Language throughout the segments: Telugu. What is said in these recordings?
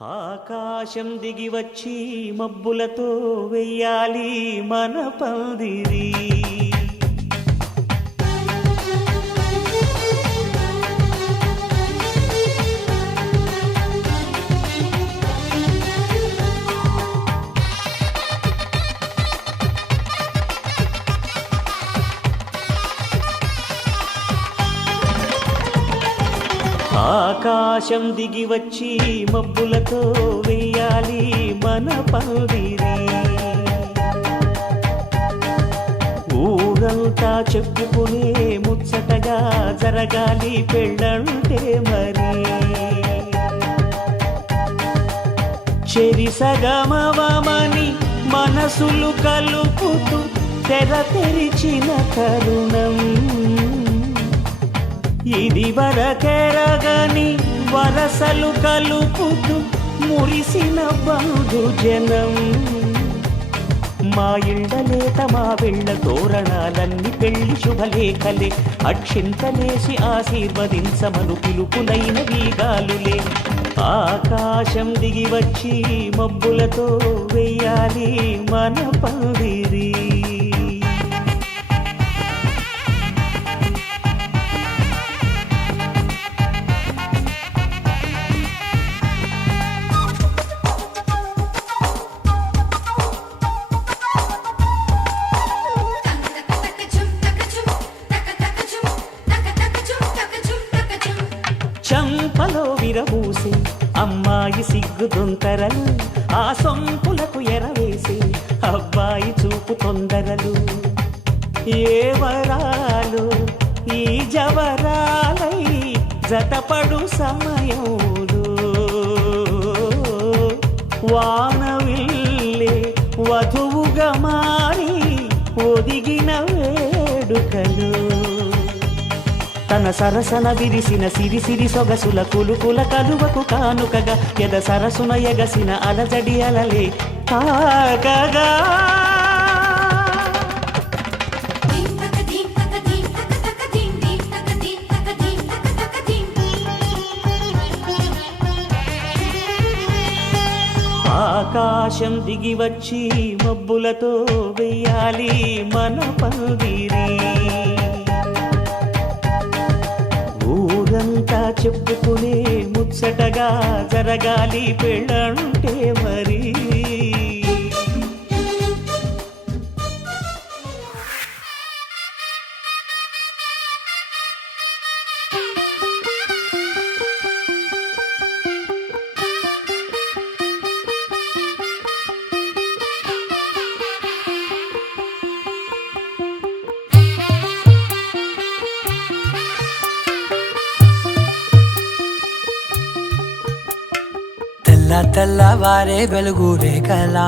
ఆకాశం దిగి వచ్చి మబ్బులతో వెయ్యాలి మన పందిరి. ఆకాశం దిగి వచ్చి మబ్బులతో వెయ్యాలి మన పందిరి. ఊరంతా చెప్పుకునే ముచ్చటగా జరగాలి పెళ్ళంటే మరి. చెరిసగమవమని మనసులు కలుపుతూ తెర తెరిచిన తరుణం ఇది వరకెరగని వరసలు కలుపుతూ మురిసిన బంధుజనం. మా ఇళ్ళలేత మా వెళ్ళ తోరణాలన్నీ పెళ్లి శుభలేఖలే. అక్షింతలేసి ఆశీర్వదించమను పిలుపులైన వీగాలులే. ఆకాశం దిగి వచ్చి మబ్బులతో వెయ్యాలి మన పందిరి. చంపలో విరబూసి అమ్మాయి సిగ్గు దొంతరలు, ఆ సొంపులకు ఎరవేసి అబ్బాయి చూపు తొందరలు. ఏ వరాలు ఈ జవరాలై జతపడు సమయంలో వానవిల్లే వధువుగా మారి ఒదిగిన వేడుకలు. తన సరసన విరిసిన సిరిసిరి సొగసుల కులుకుల కలువకు కానుకగా ఎద సరసున ఎగసిన అలజడి అలలే తాకగా. ఆకాశం దిగి వచ్చి మబ్బులతో వెయ్యాలి మన పందిరి. ఊరంతా చెప్పుకునే ముచ్చటగా జరగాలి పెళ్ళంటే మరి. తెల్లవారే వెలుగు రేఖలా,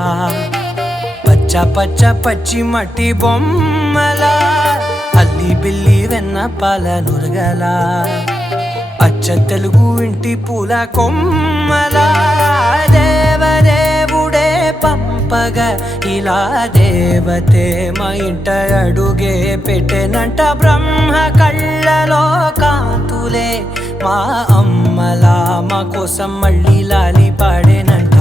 పచ్చ పచ్చ పచ్చి మట్టి బొమ్మలా, అల్లి బిల్లి వెన్న పాల నురగలా, అచ్చ తెలుగు ఇంటి పూల కొమ్మలా. దేవదేవుడే పంపగా ఇలా దేవతే మా ఇంట అడుగే పెట్టెనంట. బ్రహ్మ కళ్ళలో కాంతులే మా అమ్మలా మా కోసం మళ్ళీ లాలి పాడేనంట.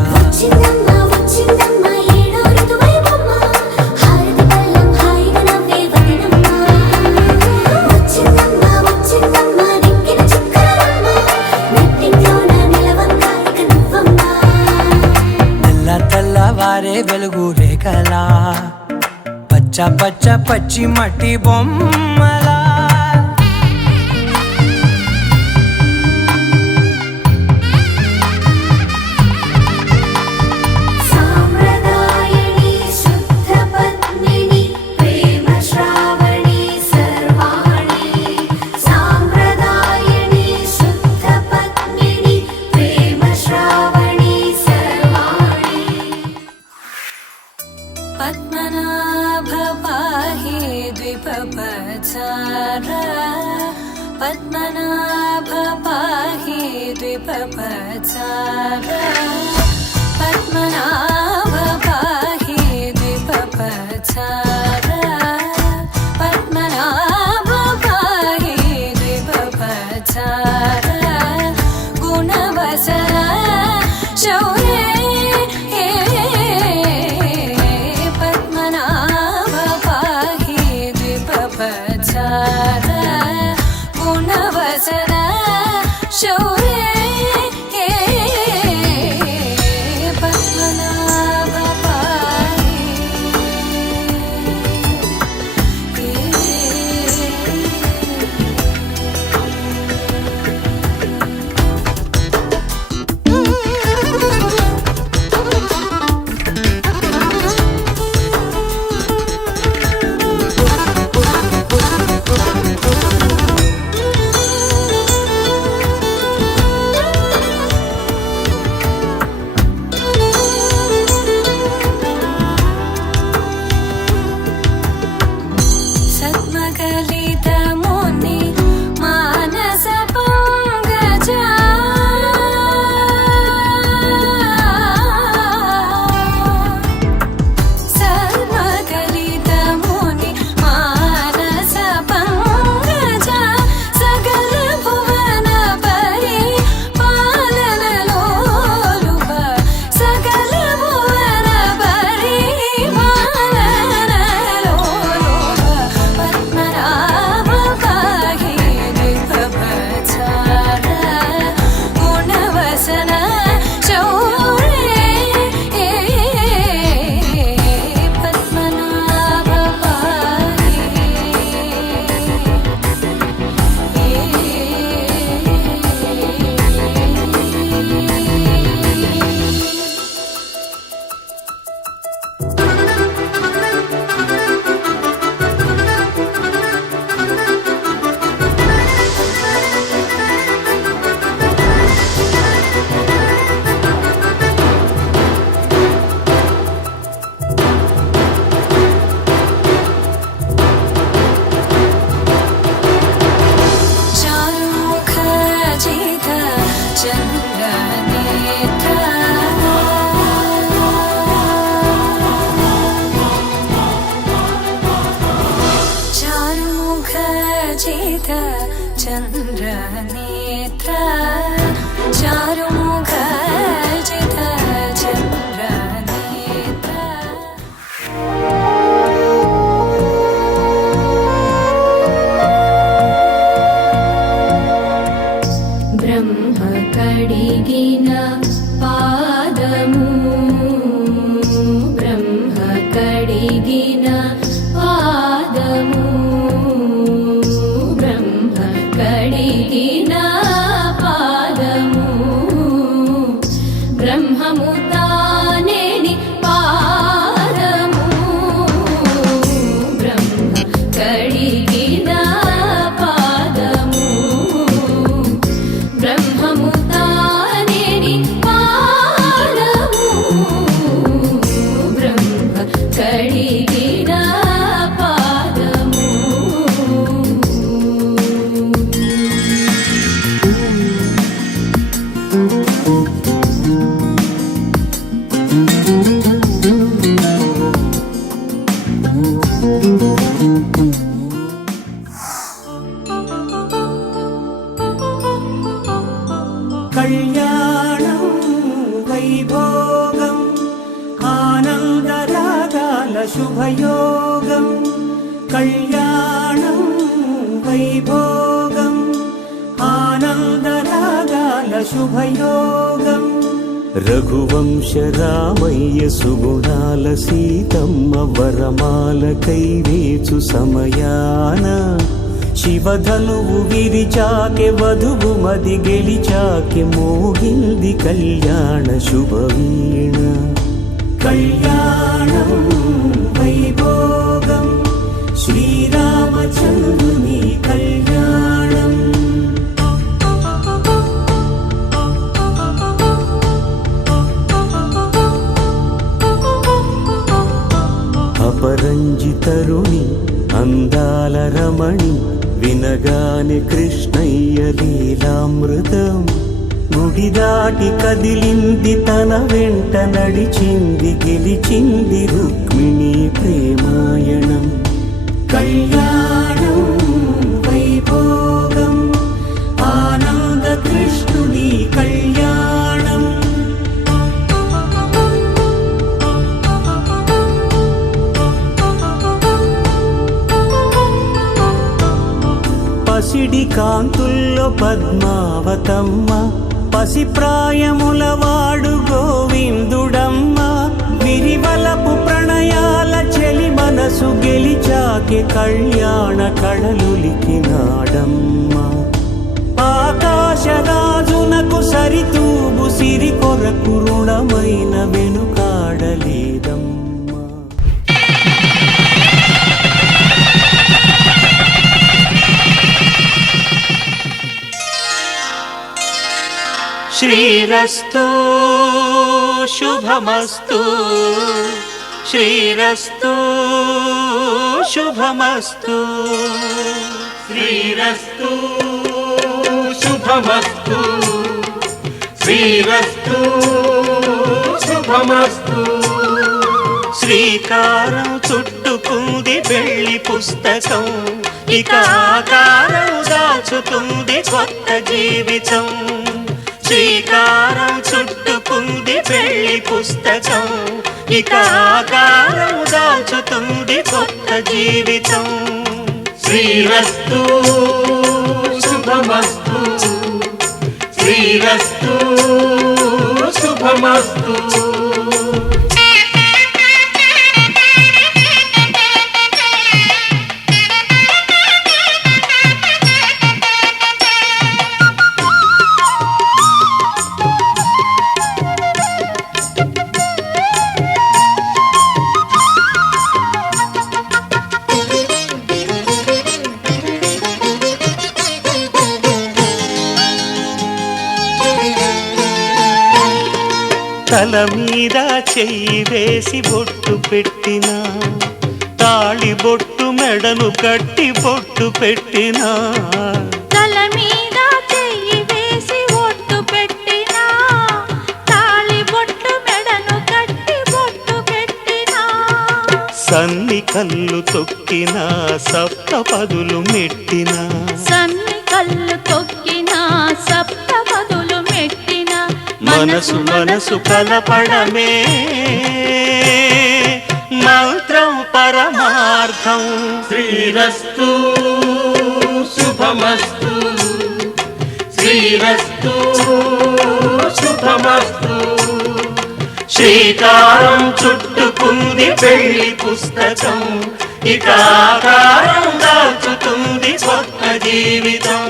తెల్ల తెల్లవారే వెలుగు రేఖలా, పచ్చ పచ్చ పచ్చి మట్టి బొమ్మలా. పద్మనాభ పాహి ద్విపపచార, పద్మనాభ పాహి ద్విపపచార, పద్మనాభ పాహి ద్విపపచార, పద్మనాభ పాహి ద్విపపచార. గుణవస శౌ शौर्ये पद्मनाभ पाहि चन्द्रनेत्र चारुमुख जित चन्द्रनेत्र ब्रह्म कडिगिन पादमु ब्रह्म कडिगिन पादमु కడిగిన పాదము బ్రహ్మము తానేని పాదము బ్రహ్మ కడిగిన పాదము బ్రహ్మము తానేని పాదము బ్రహ్మ కడిగిన కళ్యాణం వైభోగం ఆనందరాగాల శుభయోగం కళ్యాణం వైభోగం ఆనందరాగాల శుభయోగం రఘువంశ రామయ్య సుగుణాల సీతమ్మ వరమాల కైవేచు సమయాన శివధనువు విరిచాకె వధువు మది గెలిచాకె మోగింది కళ్యాణ శుభవీణ కళ్యాణం వైభోగం శ్రీరామచంద్రుని కళ్యాణం అపరంజి తరుణి అందాల రమణి వినగానే కృష్ణయ్య లీలామృతం గుడి దాటి కదిలింది తన వెంట నడిచింది గెలిచింది రుక్మిణి ప్రేమాయణం కళ్యాణం వైభోగం ఆనంద కృష్ణుని కళ్యాణం పసిడి కాంతుల్లో పద్మావతమ్మ పసిప్రాయముల వాడు గోవిందుడమ్మ విరివలపు ప్రణయాల చెలి మనసు గెలిచాకె కళ్యాణ కళలులికినాడమ్మ ఆకాశరాజునకు సరితూగు సిరి కొరకు రుణమైన వెనుకాడలేదమ్మ శ్రీరస్తు శుభమస్తు శ్రీరస్తు శుభమస్తు శ్రీరస్తు శుభమస్తు శ్రీరస్తు శుభమస్తు శ్రీకారం చుట్టుకుంది వెళ్లి పుస్తకం ఇక ఆకారం దాచుతుంది కొత్త జీవితం శ్రీకారం చుట్టుకుంది వెళ్లి పుస్తకం ఇక ఆకారం దాచుతుంది కొత్త జీవితం శ్రీరస్తు శుభమస్తు శ్రీరస్తు శుభమస్తు. తల మీద చెయ్యి వేసి బొట్టు పెట్టినా, తాళి బొట్టు మెడను కట్టి బొట్టు పెట్టినా, తల మీద చెయ్యి వేసి ఒట్టు పెట్టినా, తాళి బొట్టు మెడను కట్టి బొట్టు పెట్టినా, సన్ని కళ్ళు తొక్కినా సప్తపదులు మెట్టినా, సన్ని కళ్ళు తొక్కినా సప్తపదులు మెట్టినా, మనసు మనసు కలపడమే మంత్రం పరమార్థం. శ్రీరస్తు శుభమస్తు, శ్రీరస్తు శుభమస్తు. శ్రీకారం చుట్టుకుంది పెళ్లి పుస్తకం, ఇక ఆకారం దాచుతుంది కొత్త జీవితం.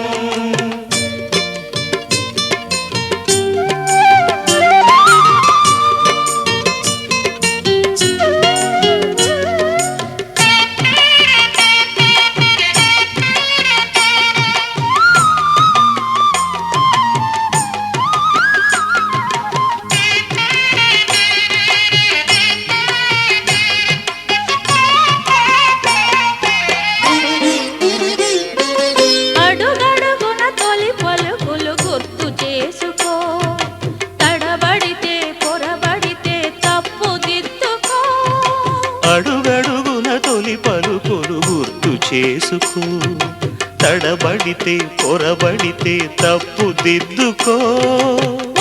అడుగడుగున తొలి పలుకులు గుర్తు చేసుకో, తడబడితే పొరబడితే తప్పు దిద్దుకో. అడుగడుగున తొలి పలుకులు గుర్తు చేసుకో, తడబడితే పొరబడితే తప్పు దిద్దుకో.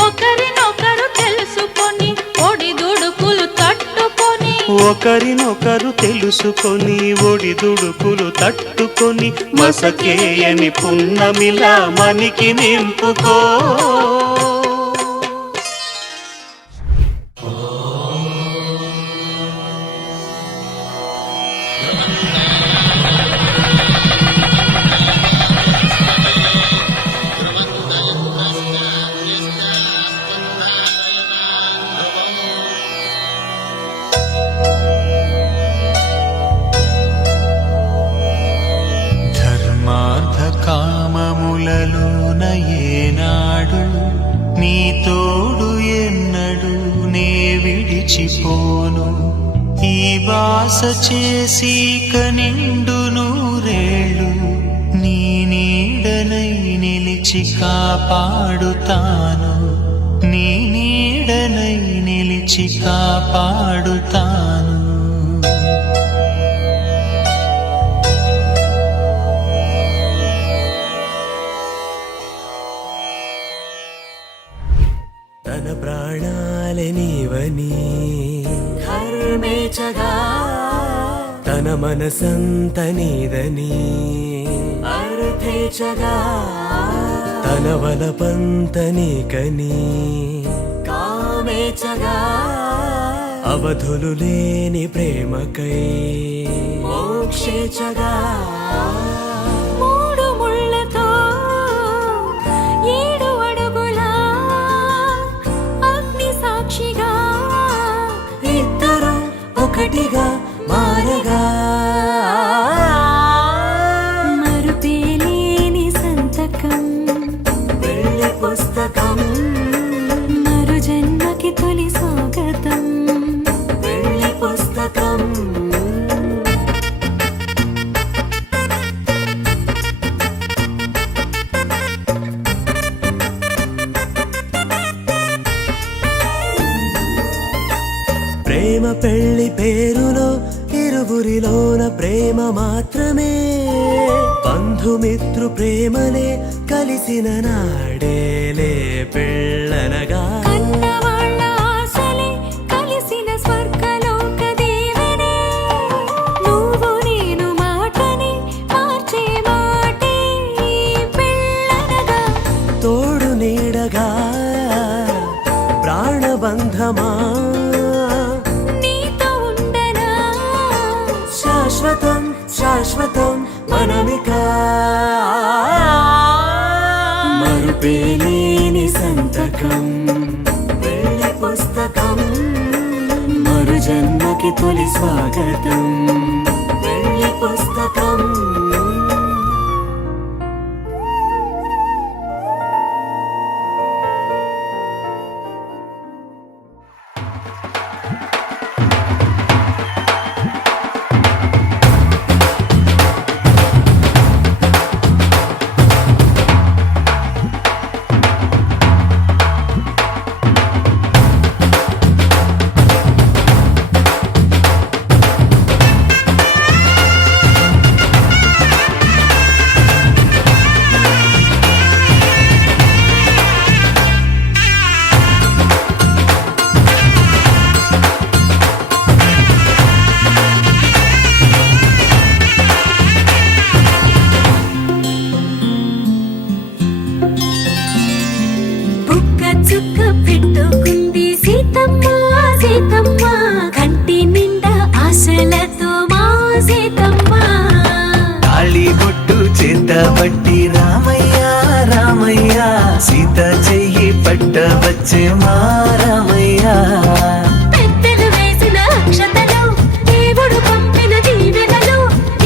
ఒకరినొకరు తెలుసుకొని ఒడిదుడుకులు తట్టుకొని, ఒకరినొకరు తెలుసుకొని ఒడిదుడుకులు తట్టుకొని, మసకేయని పున్నమిలా మనికి నింపుకో. ధర్మార్థ కామములలోన ఏనాడు నీ తోడు ఎన్నడు నే విడిచిపోను. ఈ బాస చేసి కనిండు నూరేళ్ళు నీ నీడనై నిలిచి కాపాడుతాను, నీ నీడనై నిలిచి కాపాడుతాను. తన ప్రాణాలే నీవని కర్మేచగా, తన మనసంత నీదని అర్థేచగా, తన వలపంత నీకని కామేచగా, అవధులు లేని ప్రేమకై మోక్షేచగా. మూడు ముళ్ళతో 7 అడుగుల అగ్ని సాక్షిగా, ఇద్దరు ఒకటిగా మారగా, మరుపేలేని సంతకం పెళ్లి పుస్తకం, మరు జన్మకి తొలి స్వాగతం. పెళ్లి పుస్తకం. ప్రేమ పెళ్లి పేరులో ఇరువురిలోన ప్రేమ మాత్రమే, బంధుమిత్రు ప్రేమలే కలిసిన నాడేలే పెళ్ళనగా. కన్నవాళ్ళ ఆశలే కలిసిన స్వర్గలోక దీవెనే, నువ్వు నేను మాటని మార్చే మాటే పెళ్ళనగా. తోడు నీడగా ప్రాణ బంధమా నీతో ఉండనా శాశ్వతం శాశ్వతం మనమిక మరుపేలేని సంతకం వెళ్ళి పుస్తకం మరు జన్మకి తొలి స్వాగతం వెళ్ళి పుస్తకం బుక్క చుక్క పెట్టుకుంది సీతమ్మ సీతమ్మ కంటి నిండా ఆశలతో మా సీతమ్మ తాళి బొట్టు చేత పట్టి రామయ్య రామయ్య సీత చెయ్యి పట్ట వచ్చే మా రామయ్య పెద్దలు వేసిన అక్షతలు దేవుడు పంపిన దీవెనలు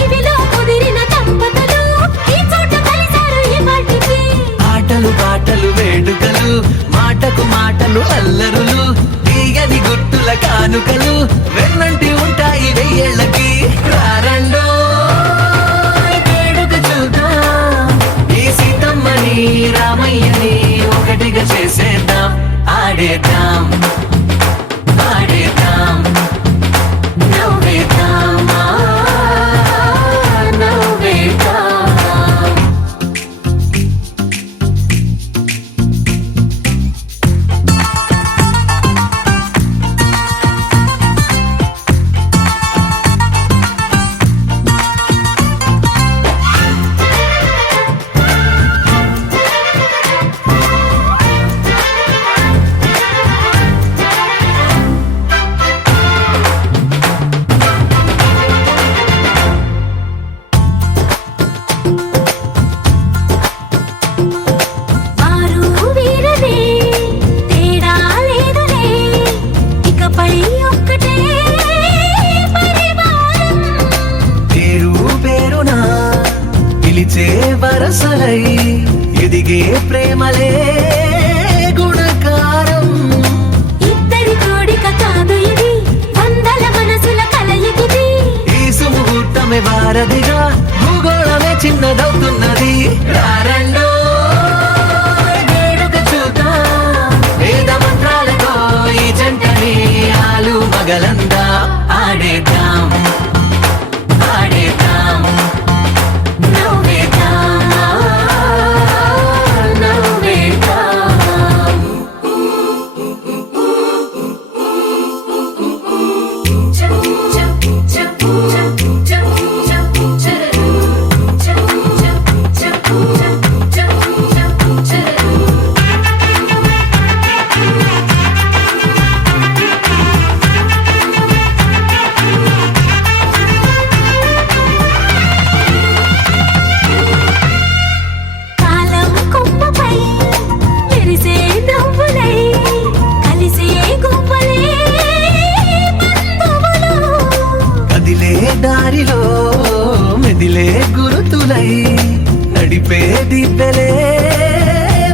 ఇవిలో కుదిరిన దంపతులు ఈ చోట కలిశారు ఈ వాటికి ఆటలు పాటలు వేడుకలు మాటకు మాటలు అల్లరులు తీయని గుర్తుల కానుకలు వెన్నంటి ఉంటాయి వెయ్యేళ్ళకి రారండో వేడుక చూద్దాం ఈ సీతమ్మని రామయ్యని ఒకటిగా చేసేద్దాం ఆడేద్దాం ఆడేద్దాం నవ్వేద్దాం నవ్వేద్దాం వారు వీరనే తేడా లేదులే ఇకపై ఒక్కటే పరివారం పేరు పేరునా పిలిచే వరసలై ఎదిగే ప్రేమలే గుణకారం ఇద్దరి కోడిక కాదు ఇది వందల మనసుల కలయికిది ఈ సుముహూర్తమే వారధిగా భూగోళమే చిన్నదవుతున్నది రారండో వేడుక చూద్దాం వేద మంత్రాలతో ఈ జంటని ఆలు మగలందా ఆడేద్దాం ఆడేద్దాం నవ్వేద్దాం నవ్వేద్దాం కాలం కొమ్మపై మెరిసే నవ్వులై కలిసే గువ్వలే బంధువులు కదిలే దారిలో మెదిలే గురుతులై నడిపే దిబ్బెలే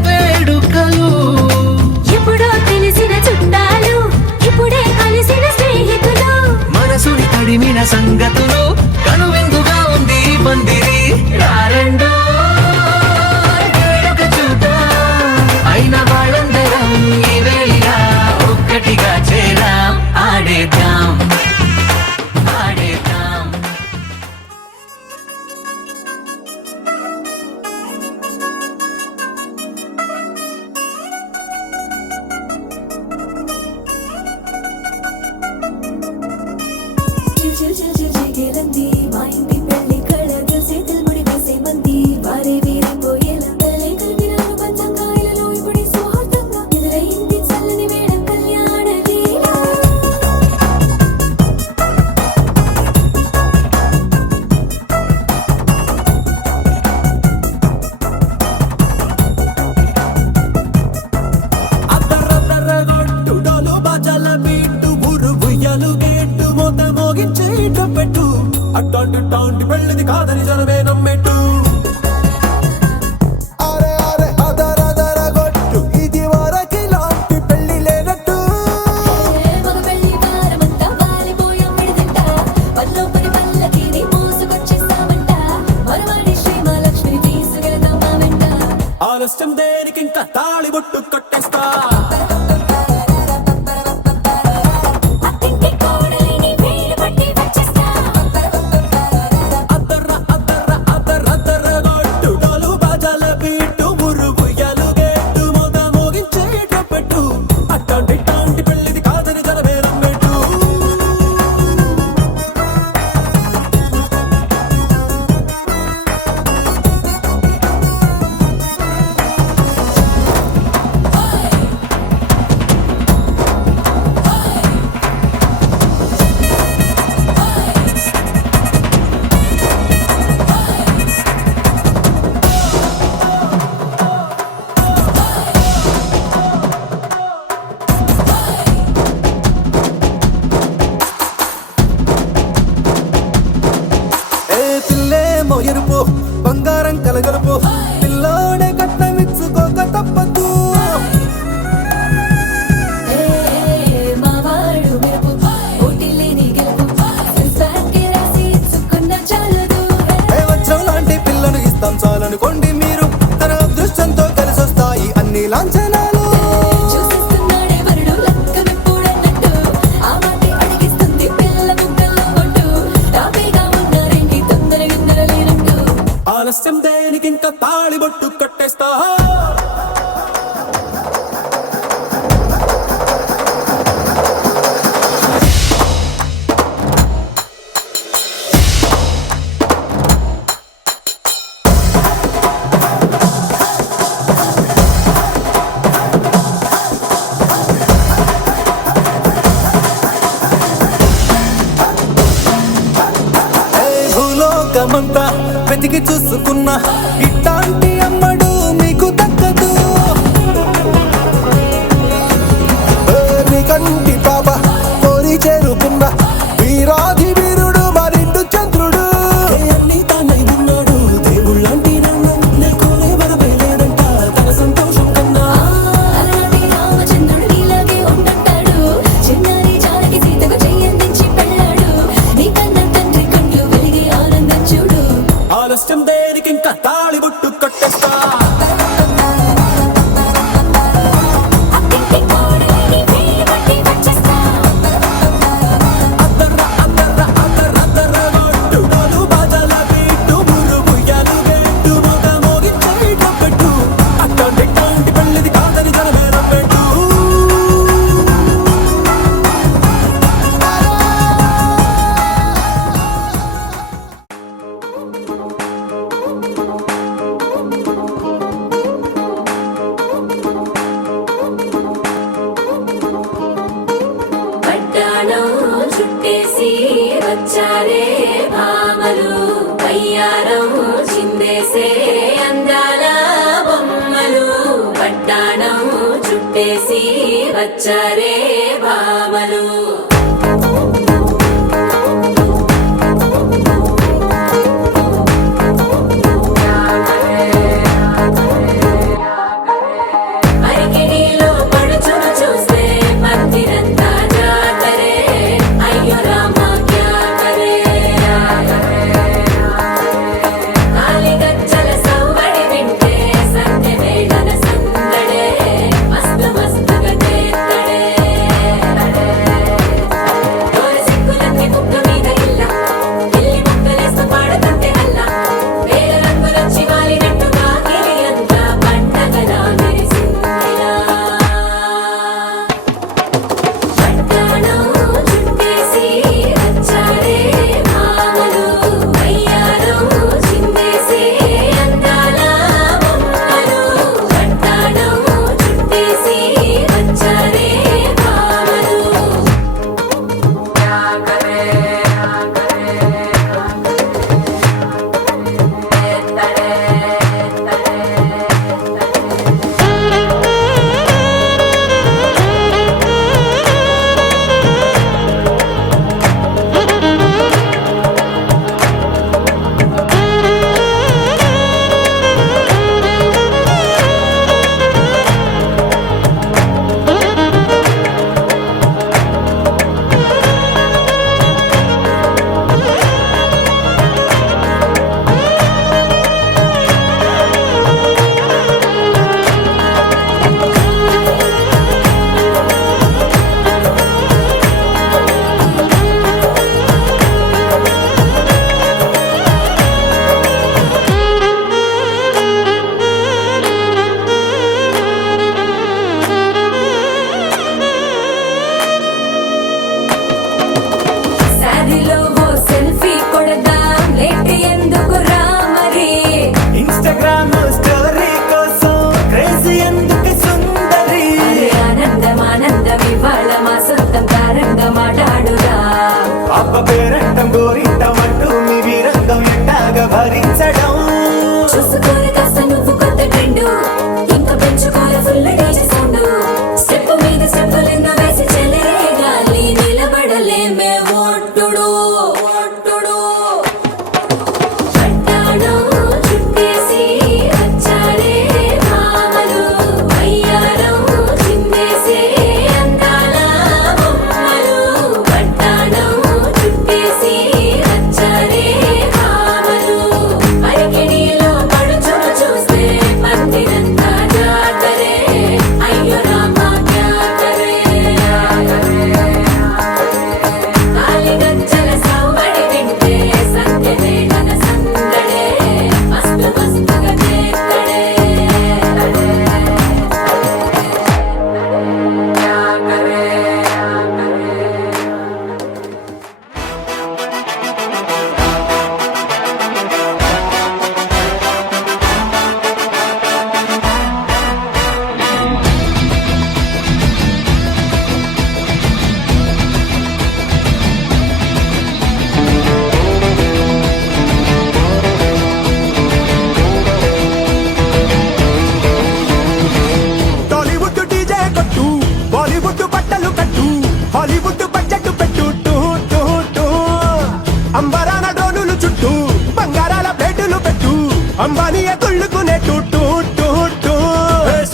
వేడుకలు ఎప్పుడో తెలిసిన చుట్టాలు ఇప్పుడే కలిసిన స్నేహితులు మనసుని తడిమిన సంగతులు కనువిందుగా ఉంది ఈ పందిరి రారండో వేడుక చూద్దాం అయిన వాళ్ళందరం ఈ వేళ ఒక్కటిగా చేరాం ఆడేద్దాం ఆడేద్దాం చిల్ చిల్ చిల్ చిల్ జిగేలంది మా ఇంటి పెళ్లి కళ చేతులు ముడి వేసి అట్టాంటి పెళ్ళిది కాదని జనమే నమ్మెట్టు అరే అరే అదర గొట్టు ఇది వరకి లాంటి పెళ్లి లేనట్టు మగ పెళ్లి వారమంతా వాలిపోయమ్మడి తింట పల్లోపడి పల్లకిని మోసుకొచ్చేస్తామంట మరవాడి శ్రీమహాలక్ష్మిని తీసుకెళ్దాం మా వెంట ఆలస్యం దేనికి ఇంకా తాళి బొట్టు కట్టేస్తా అత్తింటి కోడలిని వేలు పట్టి వచ్చేస్తా అదర గొట్టు డోలు బాజాల బీటు మురుగు ఎలుగెట్టు మొద మోగించేట పెట్టు అట్టాంటి పెళ్ళిది కాదని జనమే నమ్మెట్టు ఏ పిల్లేమో ఎరుపు బంగారం కలగలుపు పిల్లోడే కట్నమిచ్చుకోక తప్పదు మా వాడు మెరుపు ఓటిల్లేని గెలుపు సెన్సార్కి రాసి ఇచ్చుకున్న చాలదు ఏ వజ్రం లాంటి పిల్లను ఇస్తాం చాలనుకోండి మీరు తన అదృష్టంతో కలిసొస్తాయి అన్ని లాంఛనాలు చూసేస్తున్నాడే వరుడు లక్క విప్పుడన్నట్టు ఆ మాటే అడిగిస్తుంది పిల్ల ముగ్గల్లో కొట్టు టాపీగా ఉన్నారేంటి తొందర గిందర లేనట్టు ఆలస్యం దేనికి ఇంకా తాళి బొట్టు కట్టేస్తా భూలోకమంతా వెతికి చూసుకున్నా ఇట్లాంటి అమ్మడు మీకు దక్కదు నీ కంటి పాప కోరి చేరుకున్న వీరాధి వీరుడు మరిండు చంద్రుడు అన్ని తానై ఉన్నాడు దేవుళ్ళంటి నన్ను కోరే వరమే లేదంట తన సంతోషం కన్నా అలాంటి రామచంద్రుడు నీలాగే ఉండంటాడు చిన్నారి జానకి సీతకు చెయ్యందించి పెళ్ళాడు నీ కన్న తండ్రి కండ్లు వెలిగి ఆనందం చూడు ఆలస్యం దేనికి ఇంకా తాళి బొట్టు కట్టేస్తా అత్తింటి కోడలిని వేలు పట్టి వచ్చేస్తా అదర గొట్టు డోలు బాజాల బీటు మురుగు ఎలుగెట్టు మొద మోగించేట పెట్టు అట్టాంటి పెళ్ళిది కాదని జనమే నమ్మెట్టు పట్టాణం చుట్టేసి వచ్చారే భామలు వయ్యారం చిందేసే అందాల బొమ్మలు పట్టాణం చుట్టేసి వచ్చారే భామలు అరికిడిలో పడుచును చూస్తే మందిరంతా జాతరే అయ్యో రామా క్యా కరే కాలిగజ్జల సవ్వడి వింటే సంధ్య వేళన సందడే మస్తు మస్తుగా చేస్తడే పేరంటం గోరింటమంటూ మీ వీరంగం ఎట్టాగా భరించడం చూసుకోరు కాస్త నువ్వు కొత్త ట్రెండ్ ఇంకా పెంచుకోరు ఫుల్ డీజే సౌండ్ స్టెప్ మీద స్టెప్పులెన్నో వేసి చెలే గాలి నిలబడలేమే ఒట్టుడు ఒట్టుడు పట్టాడు చుట్టేసి వచ్చారే భామలు అయ్యారం చిందేసే అందాల బొమ్మలు పట్టాడు చుట్టేసి వచ్చారే భామలు అరికిడిలో పడుచును చూస్తే పందిరంతా జాతరే అయ్యో రామా క్యా కరే కాలి గజ్జల సవ్వడి వింటే సంధ్యనే గన సందడే మస్తు మస్తుగా చేస్తడే క్యా కరే టాలీవుడ్ డీజే కొట్టు బాలీవుడ్ బట్టలు కట్టు హాలీవుడ్ బడ్జెట్ పెట్టు టూ టూ టూ అంబరాన డ్రోనులు చుట్టూ బంగారాల ప్లేటులు పెట్టు అంబానీయ తుళ్ళుకునే టూ టూ టూ టూ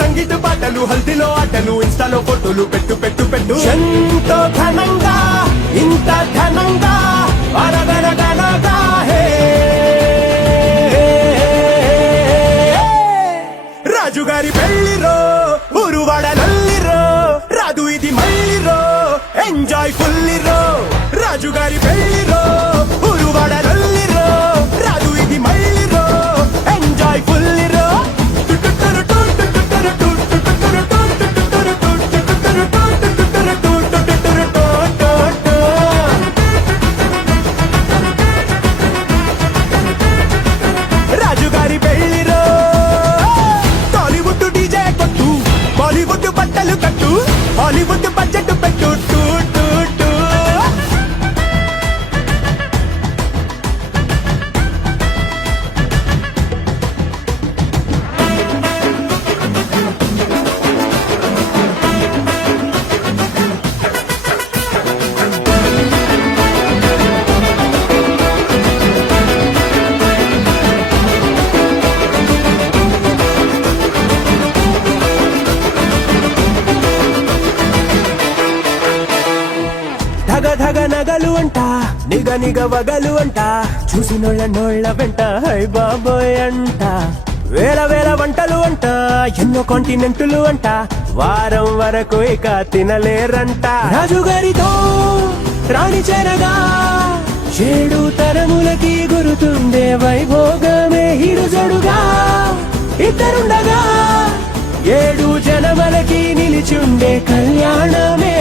సంగీత పాటలు హల్దీలో ఆటలు ఇన్స్టాలో ఫోటోలు పెట్టు పెట్టు పెట్టు ఎంతో ఘనంగా ఇంత ఘనంగా అరగనగనగా హే రాజుగారి పెళ్లిరో ఊరువాడలల్లిరో రాదు ఇది మళ్ళీరో ఎంజాయ్ ఫుల్లిరో రాజుగారి పెళ్లిరో ఊరువాడలల్లిరో రాదు ఇది మళ్ళీరో ఎంజాయ్ ఫుల్లిరో రాజుగారి పెళ్లిరో టాలీవుడ్ డీజే కొట్టు బాలీవుడ్ బట్టలు కట్టు హాలీవుడ్ బడ్జెట్ పెట్టు టూ టూ టూ ధగ ధగ నగలు అంట నిగ నిగ వగలు అంట చూసినోళ్ళ నోళ్ళ వెంట హై బాబోయ్ అంట వేల వేల వంటలు అంట ఎన్నో కాంటినెంటులు అంట వారం వరకు ఇక తినలేరంట రాజుగారితో రాణి చేరగా 7 తరములకి గురుతుండే వైభోగమే హిడుజడుగా ఇద్దరుండగా 7 జనమలకి నిలిచుండే కళ్యాణమే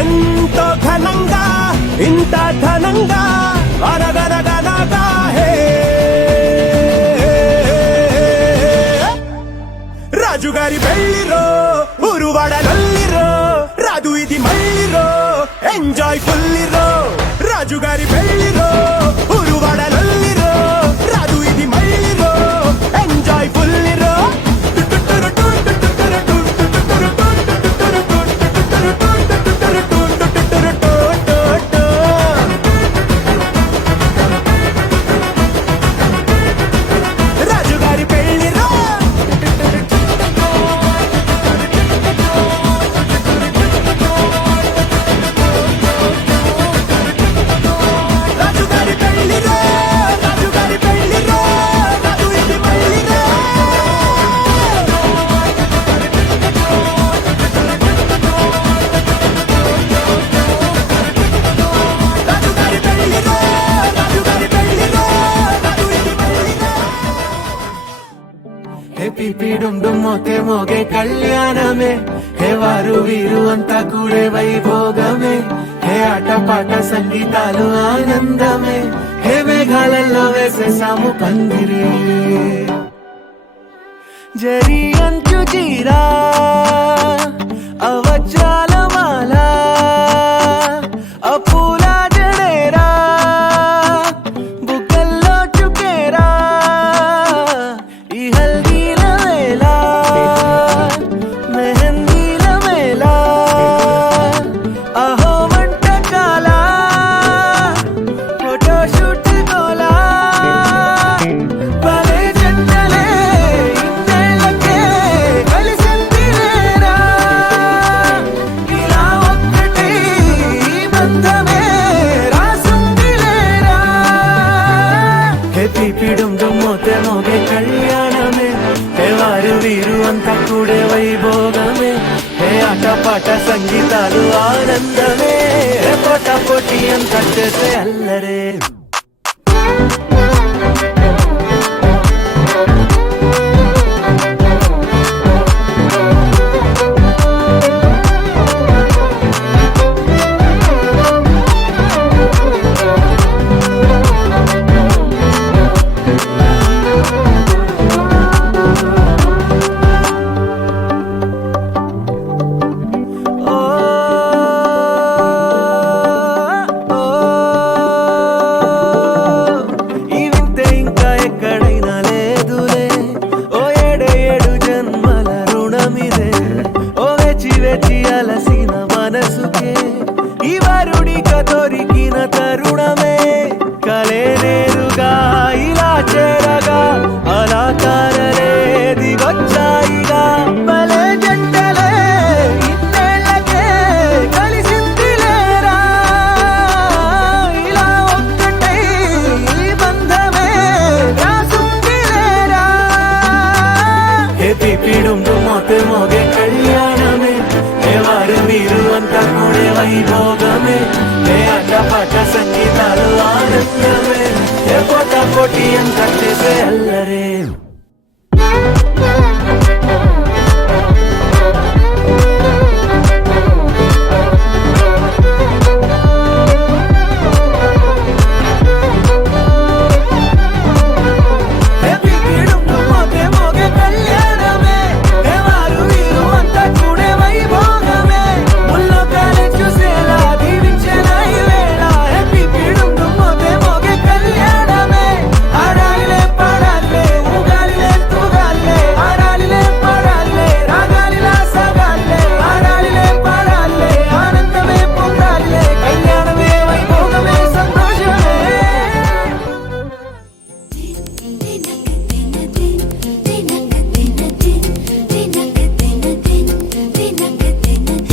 ఎంతో ఘనంగా ఇంత ఘనంగా అనగనగనగా హే రాజుగారి పెళ్లిరో ఊరువాడలల్లిరో రాదు ఇది మళ్ళీరో ఎంజాయ్ ఫుల్లిరో రాజుగారి పెళ్లిరో ఊరువాడలల్లిరో రాదు ఇది మళ్ళీరో ఎంజాయ్ ఫుల్లిరో రాజుగారి పెళ్లిరో రాజుగారి పెళ్లిరో రాజుగారి పెళ్లిరో రాదు ఇది మళ్ళీరో రాజుగారి పెళ్లిరో రాజుగారి పెళ్లిరో రాదు ఇది మళ్ళీరో హే పిపి డుమ్ డుమ్ మోతే మోగే కళ్యాణమే హే వారు వీరు అంతా కూడే వైభోగమే హే ఆట పాట సంగీతాలు ఆనందమే హే మేఘాలలో వేసేసాము పందిరి జరి అంచు చీరా అవజ్రాల మాల అపూల జడేరా పాట సంగీతాలు ఆనందమే పోటా పోటీ అంత చేసే అల్లరే అలసిన మనసుకే ఈ వరుడిక దొరికిన తరుణమే కలే నేరుగా ఇలా చేరగా అలా కారలేది వచ్చాయిగా భలే జంటలే ఇన్నేళ్ళకే కలిసింది లేరా ఇలా ఒక్కటై ఈ బంధమే రాసుంది లేరా హెపీ పీడుం మోతే మోగే కళ్యాణమే మీరు అంతా కూడే వైభోగమే అడ్డ పాట సంగీతాలు ఆనందమే పోటా పోటీ అంత చేసే అల్లరే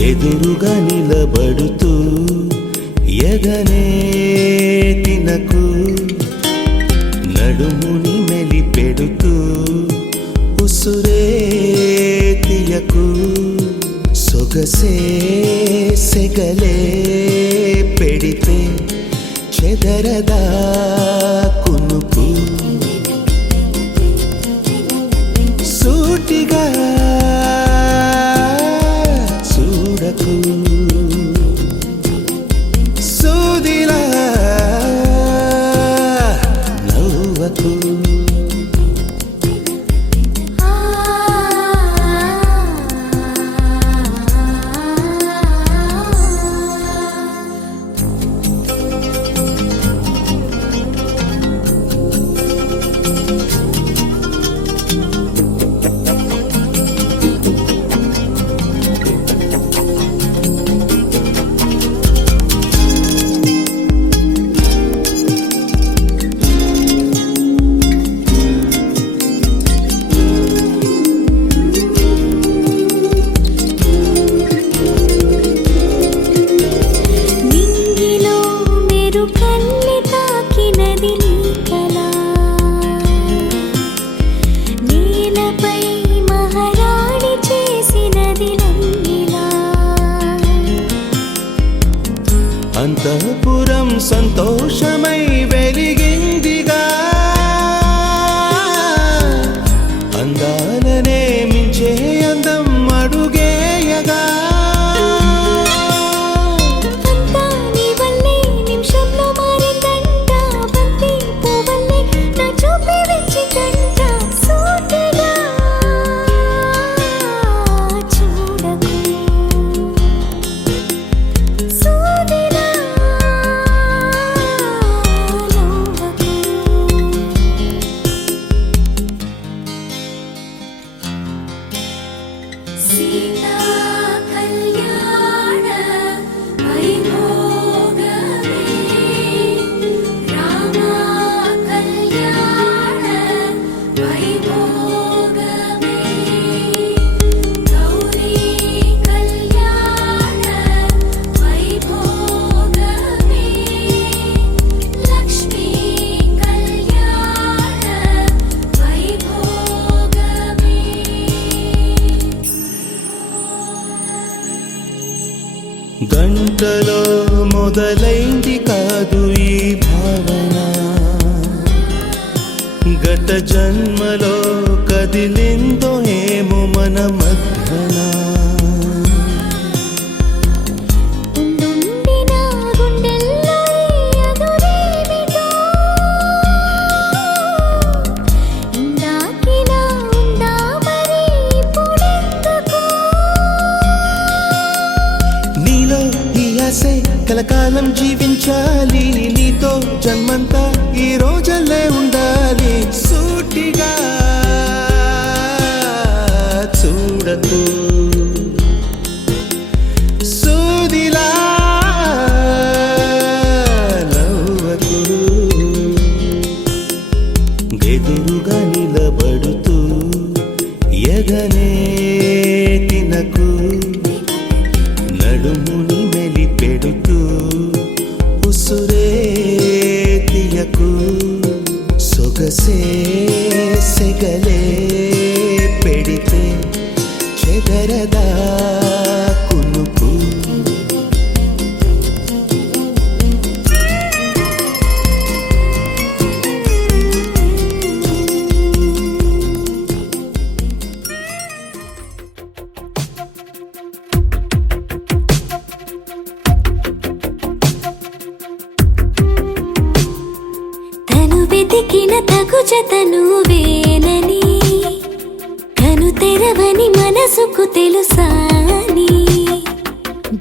ఎదురుగా నిలబడుతూ ఎగనే తినకు నడుముని మెలిపెడుతూ ఉసురే తీయకు సొగసే సెగలే పెడితే చెదరదా కునుకు సూటిగా సూదిలా నవ్వకు అంతఃపురం సంతోషమై వెలిగిందిగా అందాలనే మించే అందం అడుగేయగా సూదిలా గంటలో మొదలైంది కాదు ఈ భావన, గత జన్మలో కదిలిందో ఏమో మన మధ్యన. ఉండుండిన గుండెల్లో ఈ అదురేమిటో, ఇందాకిలా ఉందా మరి ఇప్పుడెందుకు? నీలో ఈ ఆశే కలకాలం జీవించాలి, నీతో జన్మంతా ఈ రోజల్లే ఉండాలి. సూటిగా చూడకు, సూదిలా నవ్వకు, ఎదురుగా నిలబడుతూ ఎగనే తినకు, నడుముని మెలిపెడుతూ ఉసురే తీయకు, సొగసే సెగలే పెడితే చెదరదా కునుకు. తను వెతికిన తగు జత నువ్వేనని, కను తెరవని మనసుకు తెలుసాని,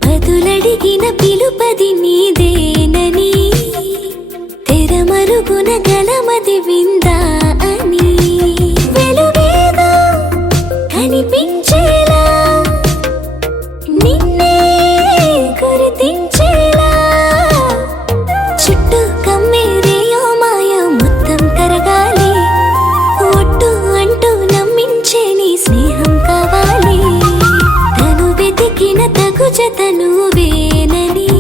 బదులడిగిన పిలుపది నీదేనని, తెరమరుగున గలమది విందా అని, వెలుగేదో కనిపించేలా నిన్నే గుర్తించేలా, చుట్టూ కమ్మేరేయో మాయ మొత్తం కరగాలి, ఒట్టు అంటూ నమ్మించే నీ స్నేహం కావాలి. తను వెతికిన తగు జత నువ్వేనని,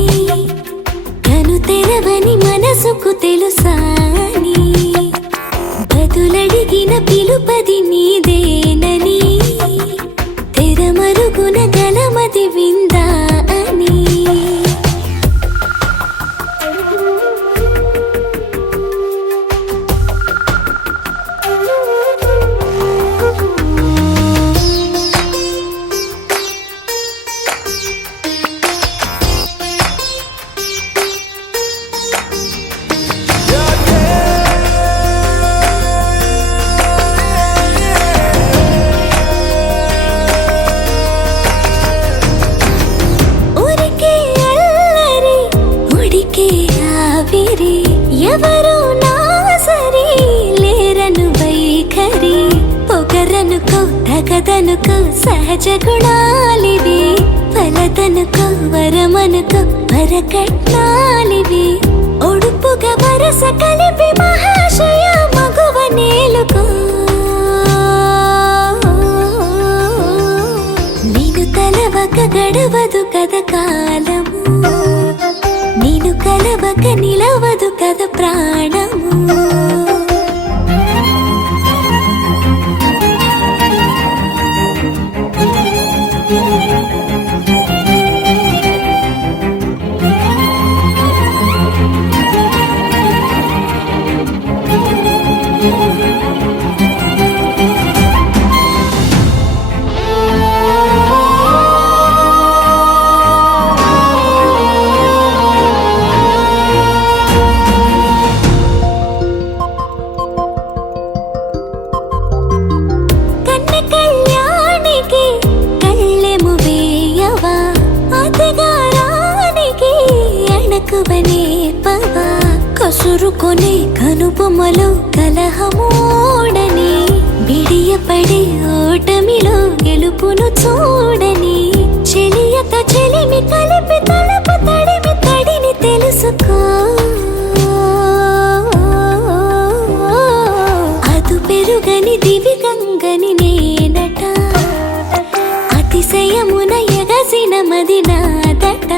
కను తెరవని మనసుకు తెలుసాని, బదులడిగిన పిలుపది నీదేనని, తెరమరుగున గలమది విందా అని. ఊరికే అల్లరి ఉడికే ఆవిరి, ఎవరు నా సరి లేరను వైఖరి, పొగరనుకో తగదనుకో సహజ గుణాలివి, ఫలదనుకో వరమనుకో వరకట్నాలివి, ఒడుపుగా వరస కలిపి మహాశయ మగువ నేలుకో. నేను తలవక గడవదు కద కాలము, నేను కలవక నిలవదు కద ప్రాణము. కన్నె కళ్యాణికి కళ్ళెము వేయవా, అతగారానికి అణకువనే పవా, కసురుకొనే కనుబొమ్మలో కలహమోడని, బిడియపడే ఓటమిలో గెలుపును చూడని, చెలియత చెలిమి కలిపి తలపు తడిమి తడిని తెలుసుకో. అదు పెరుగని దివి గంగని నేనట, అతిశయమున ఎగసిన మది నాదట,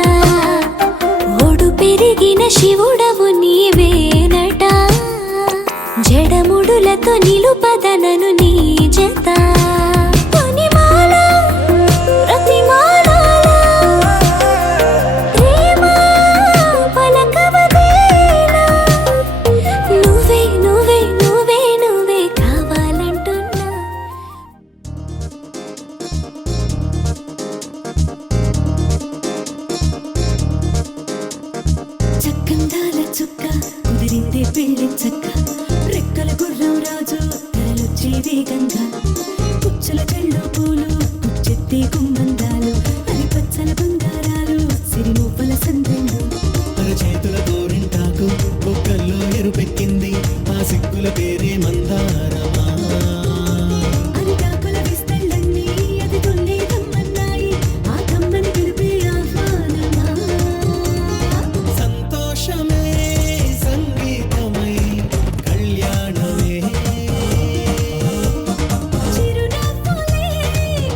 ఒడు పెరిగిన శివుడవు నీవేనట, జడముడులతో నిలుపదనను నీ జత. ప్రతిమాల ఇదే పెళ్లి చక్క రెక్కల గుర్రం రాజు తరలొచ్చే వేగంగా పుచ్చల చెళ్ళు పూలు పుచ్చెత్తి గుమ్మందాలు అది పచ్చల బంగారాలు సిరిమూపల సందెళ్ళు చేతుల గోరింటాకు బొక్కల్లో ఎరుపెక్కింది ఆ సిగ్గుల పేరే మందారమా అరిటాకుల విస్తళ్ళన్నీ అది తొల్లి కమ్మన్నాయి ఆ కమ్మని పిలిపే ఆహ్వానమా సంతోషమే సంగీతమై కళ్యాణమే చిరునవ్వులే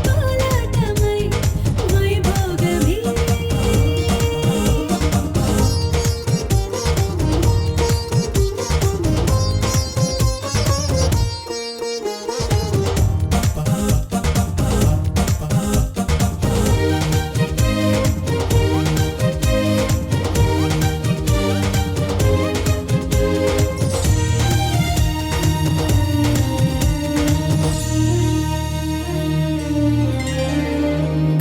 కోలాటమై వైభోగమే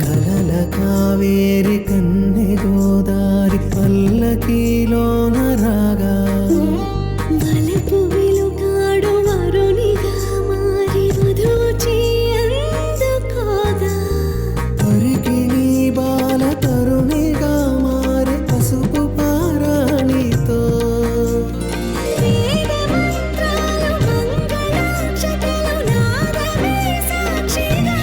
కలల కావేరి కన్నె గోదారి పల్లకీలోన రాగా వలపు వెలుగాడు వరునిగా మారి వధూచి అందుకోగా పరికి నీ బాల తరుణిగా మారే పసుపు పారాణితో వేద మంత్రాలు మంగళాక్షతలు నాదమే సాక్షిగా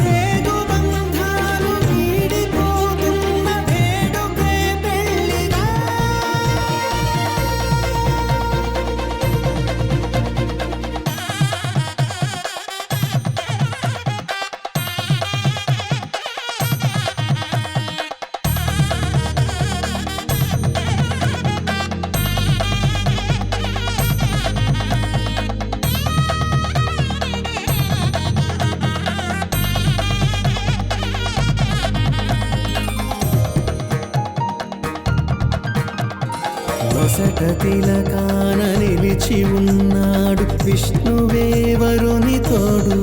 రేగు బంధాలు వీడిపోతున్న వేడుకే పెళ్ళిగా వసట తిలకాన నిలిచి ఉన్నాడు విష్ణువే వరుని తోడు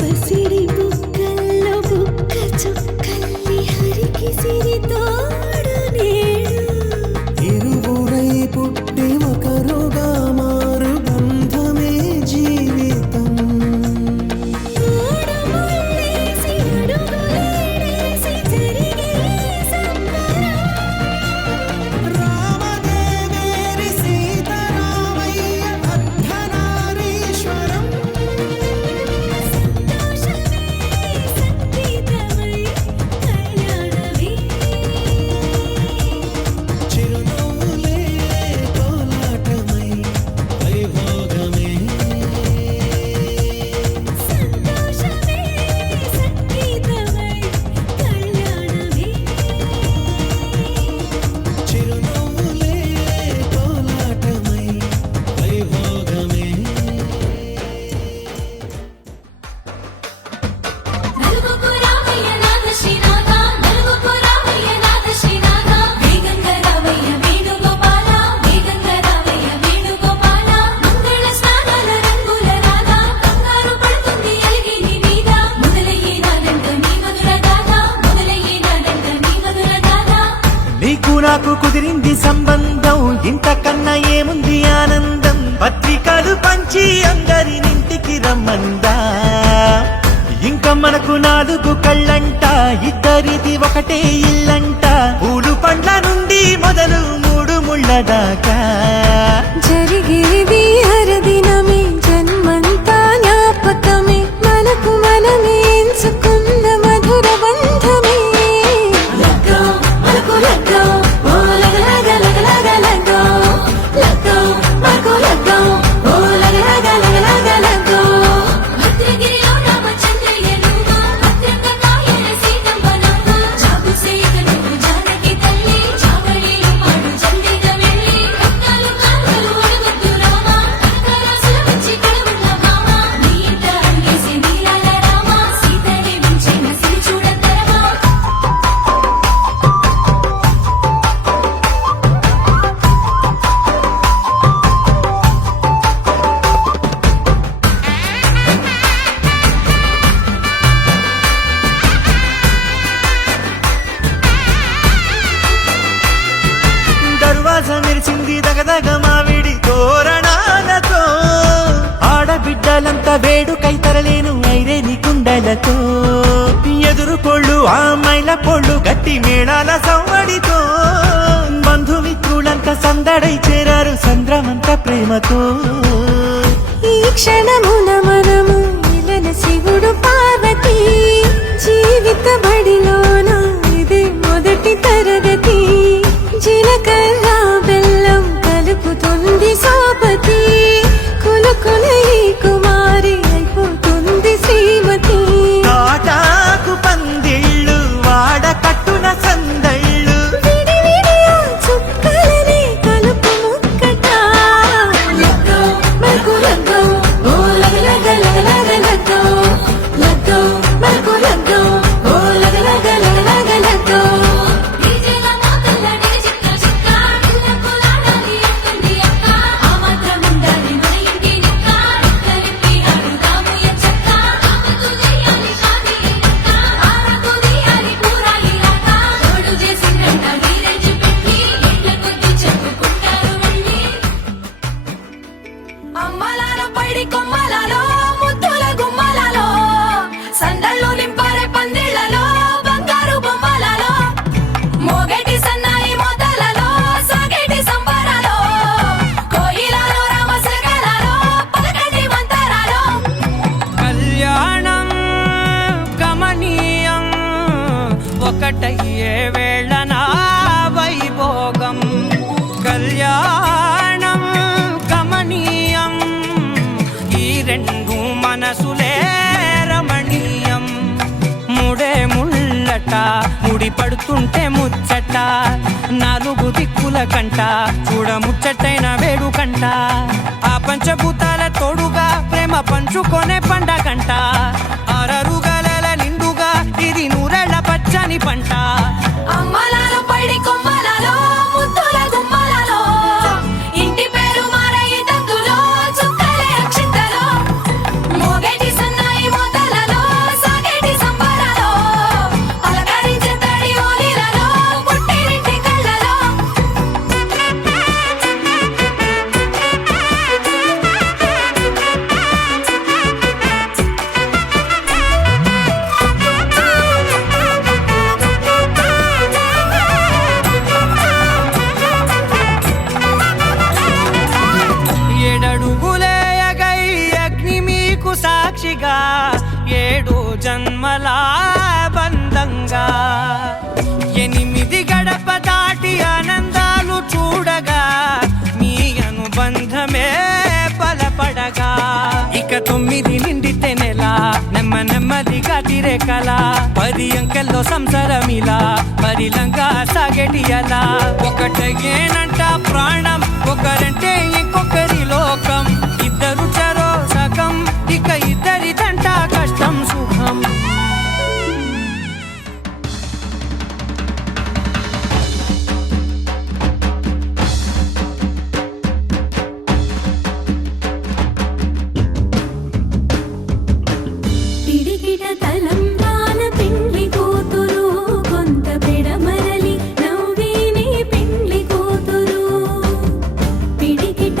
పసిడి బుక్కల్లో బుక్క చుక్కల్లి హరికి సిరి తోడు నేడు ఇరువురై పుట్టి ఒకరుగా మారు బంధమే జీవితం తోడు ముళ్ళేసి అడుగులేసి జరిగే సంబరం రామదేవేరి సీతారామయ్య అర్ధనారీశ్వరం సంతోషమే సంగీతమై కళ్యాణమే చిరునవ్వులే కోలాటమై వైభోగమే సంతోషమే సంగీతమై కళ్యాణమే చిరునవ్వులే కోలాటమై వైభోగమే నలుగుకు రామయ్య నాథ శ్రీనాథ నలుగుకు రామయ్య నాథ శ్రీనాథ వేగంగా రామయ్య వేణుగోపాల వేగంగా రామయ్య వేణుగోపాల మంగళ స్నానాల రంగుల రాధ కంగారు పడుతుంది అలిగి నీ మీద మొదలయ్యేనాదంట నీ మధుర గాథ మొదలయ్యేనాదంట నీ మధుర గాథ నీకు నాకు కుదిరింది సంబంధం ఇంతకన్నా ఏముంది ఆనందం పత్రికలు పంచి అందరినింటికి రమ్మందా ఇంకా మనకు 4 కళ్ళంట ఇద్దరిది ఒకటే ఇల్లంట పూలు పండ్ల నుండి మొదలు 3 ముళ్ళ దాకా జరిగేది హరదినమే జన్మంతా జ్ఞాపకమే మనకు మనమే ఎంచుకున్న మధుర బంధమే లగ్గో మనకు లగ్గో ఓ లగలగ లగలగ లగ్గో లగ్గో మనకు లగ్గో ఓ లగలగ లగలగ లగ్గో భద్రగిరిలో రామచంద్రయ్య నువ్వు భద్రంగ కాయల సీతమ్మ నవ్వు జాగు సేగ నువ్వు జానకి తల్లి జావళీలు పాడు జల్దిగా వెళ్ళి శ్వాస మెరిసింది దగదగ మావిడి తోరణాలతో ఆడబిడ్డలంతా వేడుకై తరలేను ఐరేని కుండలతో ఎదురుకోళ్ళు ఆ మైల పొళ్ళు గట్టి మేళాల సవ్వడితో బంధుమిత్రులంతా సందడై చేరారు సంద్రమంత ప్రేమతో ఈ క్షణమున మనము ఇలన శివుడు పార్వతి జీవిత బడిలోన ఇది మొదటి తరగతి జీలకర్ర బెల్లం కలుపుతుంది సోపతి కులుకుల ఈ కుమారి అయిపోతుంది శ్రీమతి కాటాకు పందిళ్ళు వాడ కట్టున సందళ్ళు విడి విడియా చుక్కలని కలుపు ముక్కట లగ్గో మరకు లగ్గో ఓ లగ లగ లగ లగ లగ్గో లగ్గో మరకు లగ్గో ఓ లగ లగ లగ లగ లగ్గో డీజేల మోతల్ల డీజిక్క చిక్క ఇళ్ళకు లాడాలి ఎత్తండి అక్క ఆ మాత్రం ఉండాలి మన ఇంటి నిక్క కలిపి అడుగుదాము ఎచ్చక్క ఆమెకు చేయాలి కాది లక్క ఆరకు తీయాలి కూరాలి లక్క తోడు చేసిందంట మీరెంచి పెట్టి ఇళ్ళ కొద్ది చెప్పుకుంటారు వెళ్ళి అమ్మలాలో పడి కొమ్మలలో ముద్దుల గుమ్మలలో సందళ్ళు నింపారే పందిళ్లలో బంగారు బొమ్మలలో మోగేటి సన్నాయి మోతలలో సాగేటి సంబరాలో కోయిలలో రామశకలలో పలకటి మంతరాలో కళ్యాణం గమనీయం ఒకటయ్యే వేళన వైభోగం కళ్యాణం గమనీయం ఈ రెండు మనసులే రమణీయం ముడే ముళ్ళట ముడి పడుతుంటే ముచ్చట నాలుగు దిక్కుల కంట చూడ ముచ్చటైన వేడుకంట ఆ పంచభూతాల తోడుగా ప్రేమ పంచుకొనే పండగంట అరరుగలల నిండుగా ఇది నూరెళ్ళ పచ్చని పంట అమ్మలాలో పడి కొమ్మలలో ముద్దుల గుమ్మలలో ఇంటి పేరు మారయి తందులో చుక్కలే అక్షింతలో మోగేటి సన్నాయి మోతలలో సాగేటి సంబరాలో అలకరించే తడి ఓలిలలో పుట్టినింటి కళ్ళలో ఏడడుగులేయగై అగ్ని మీకు సాక్షిగా ఏడు జన్మల బంధంగా ఎనిమిది గడప దాటి ఆనందాలు చూడగా మీ అనుబంధమే బలపడగా ఇక 9 నిండితే నెల నెమ్మదిగా తిరే కల 10 అంకెల్లో సంసారమిలా పరిలంగా సాగేటి అలా ఒకటేనంట ప్రాణం ఒకరంటే ఇంకొకరి లోకం ఇద్దరు చరో సగం ఇక ఇద్దరిదంట కష్టం సుఖం పిడికిట తలంబ్రాల పెండ్లి కూతురు కొంత పెడమరలి నవ్విని పెండ్లి కూతురు పిడికిట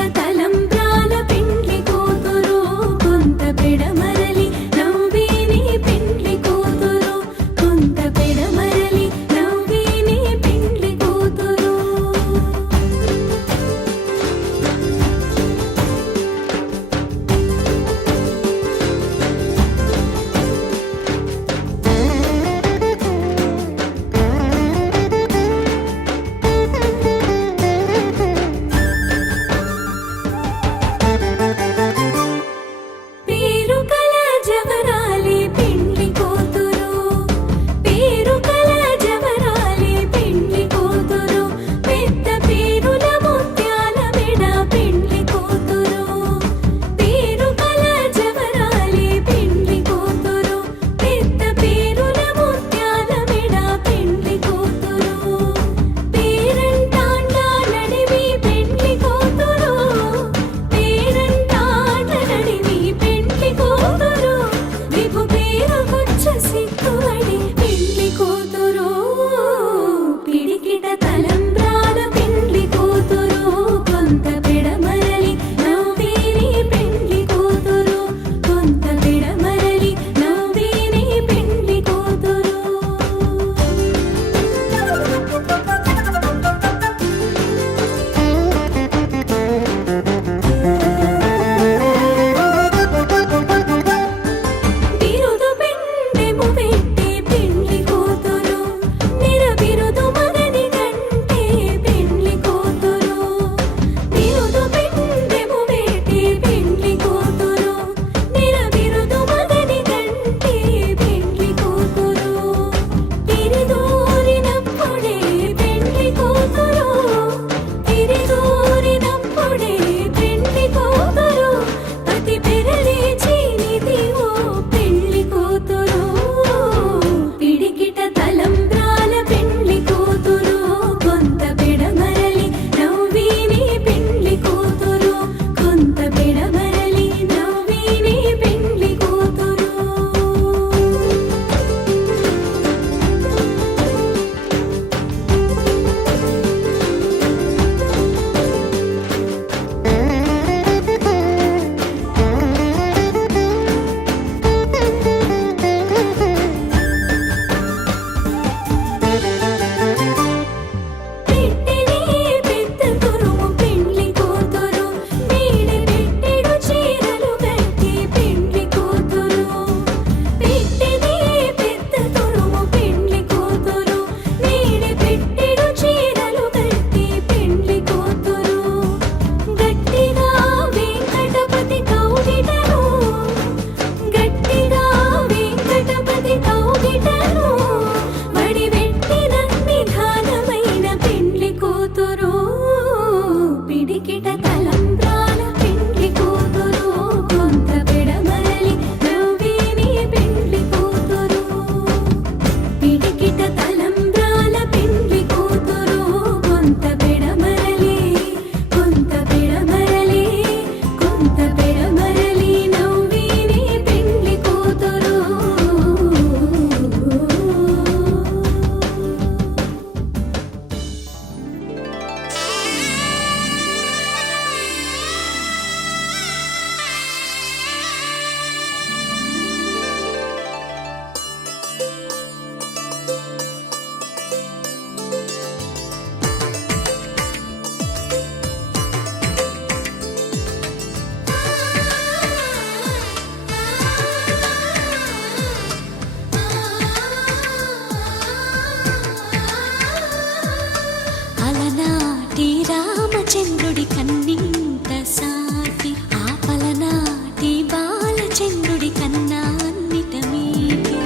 రామచంద్రుడి కన్నింత సాటి ఆపలనాటి బాలచంద్రుడి కన్నా అన్నిట మీటి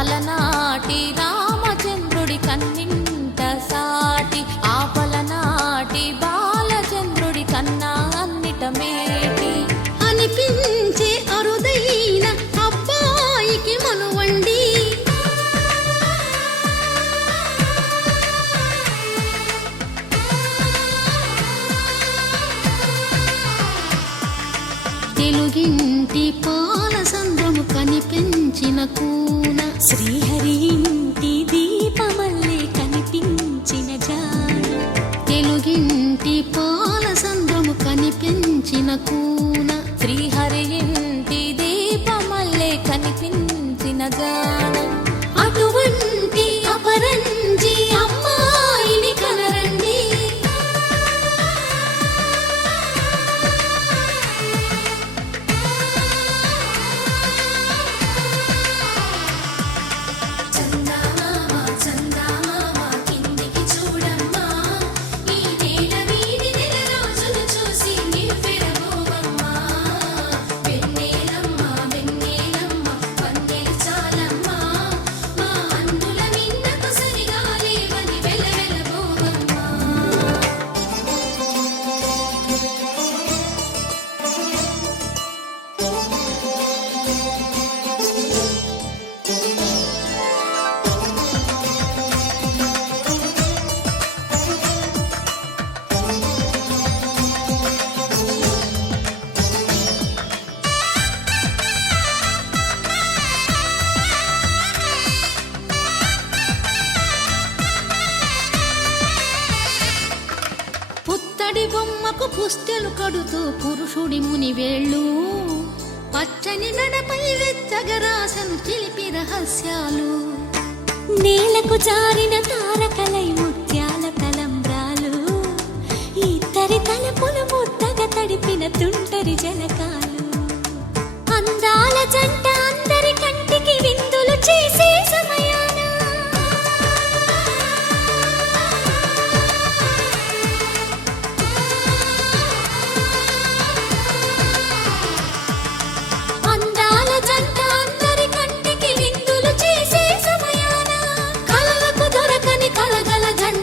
అలనాటి రామచంద్రుడి కన్నింత సాటి ఆపలనాటి బాలచంద్రుడి కన్నా అన్నిట మేటి అనిపించే అరుదైన అబ్బాయికి మనువండి తెలుగింటి పాల సంద్రము కనిపించిన కూన శ్రీహరి ఇంటి దీపమల్లే కనిపించిన జాన తెలుగింటి పాల సంద్రము కనిపించిన కూన శ్రీహరి ఇంటి దీపమల్లే కనిపించిన జాన అటువంటి అపరంజి అమ్మాయిని కనరండి చందమామ చందమామ కిందికి చూడమ్మా ఈ నేల వీడి నెల రోజులు చూసి నివ్వెరబోవమ్మా వెన్నెలమ్మ వెన్నెలమ్మ పన్నెలు చాలమ్మా మా అన్నుల మిన్నకు సరిగా లేవని వెలవెలబోవమ్మా పుత్తడి బొమ్మకు పుస్తెలు కడుతూ పురుషుడి ముని వేళ్ళు పచ్చని నడపై వెచ్చగరాసను చిలిపి రహస్యాలు నేలకు జారిన తారకలై ముత్యాల తలంబ్రాలు ఇద్దరి తలపులు ముద్దగా తడిపిన తుంటరి జలకాలు అందాల జంట అందరి కంటికి విందులు చేసే సమయాన అందాల జంట అందరి కంటికి విందులు చేసే సమయాన కలలకు దొరకని కలగల జంట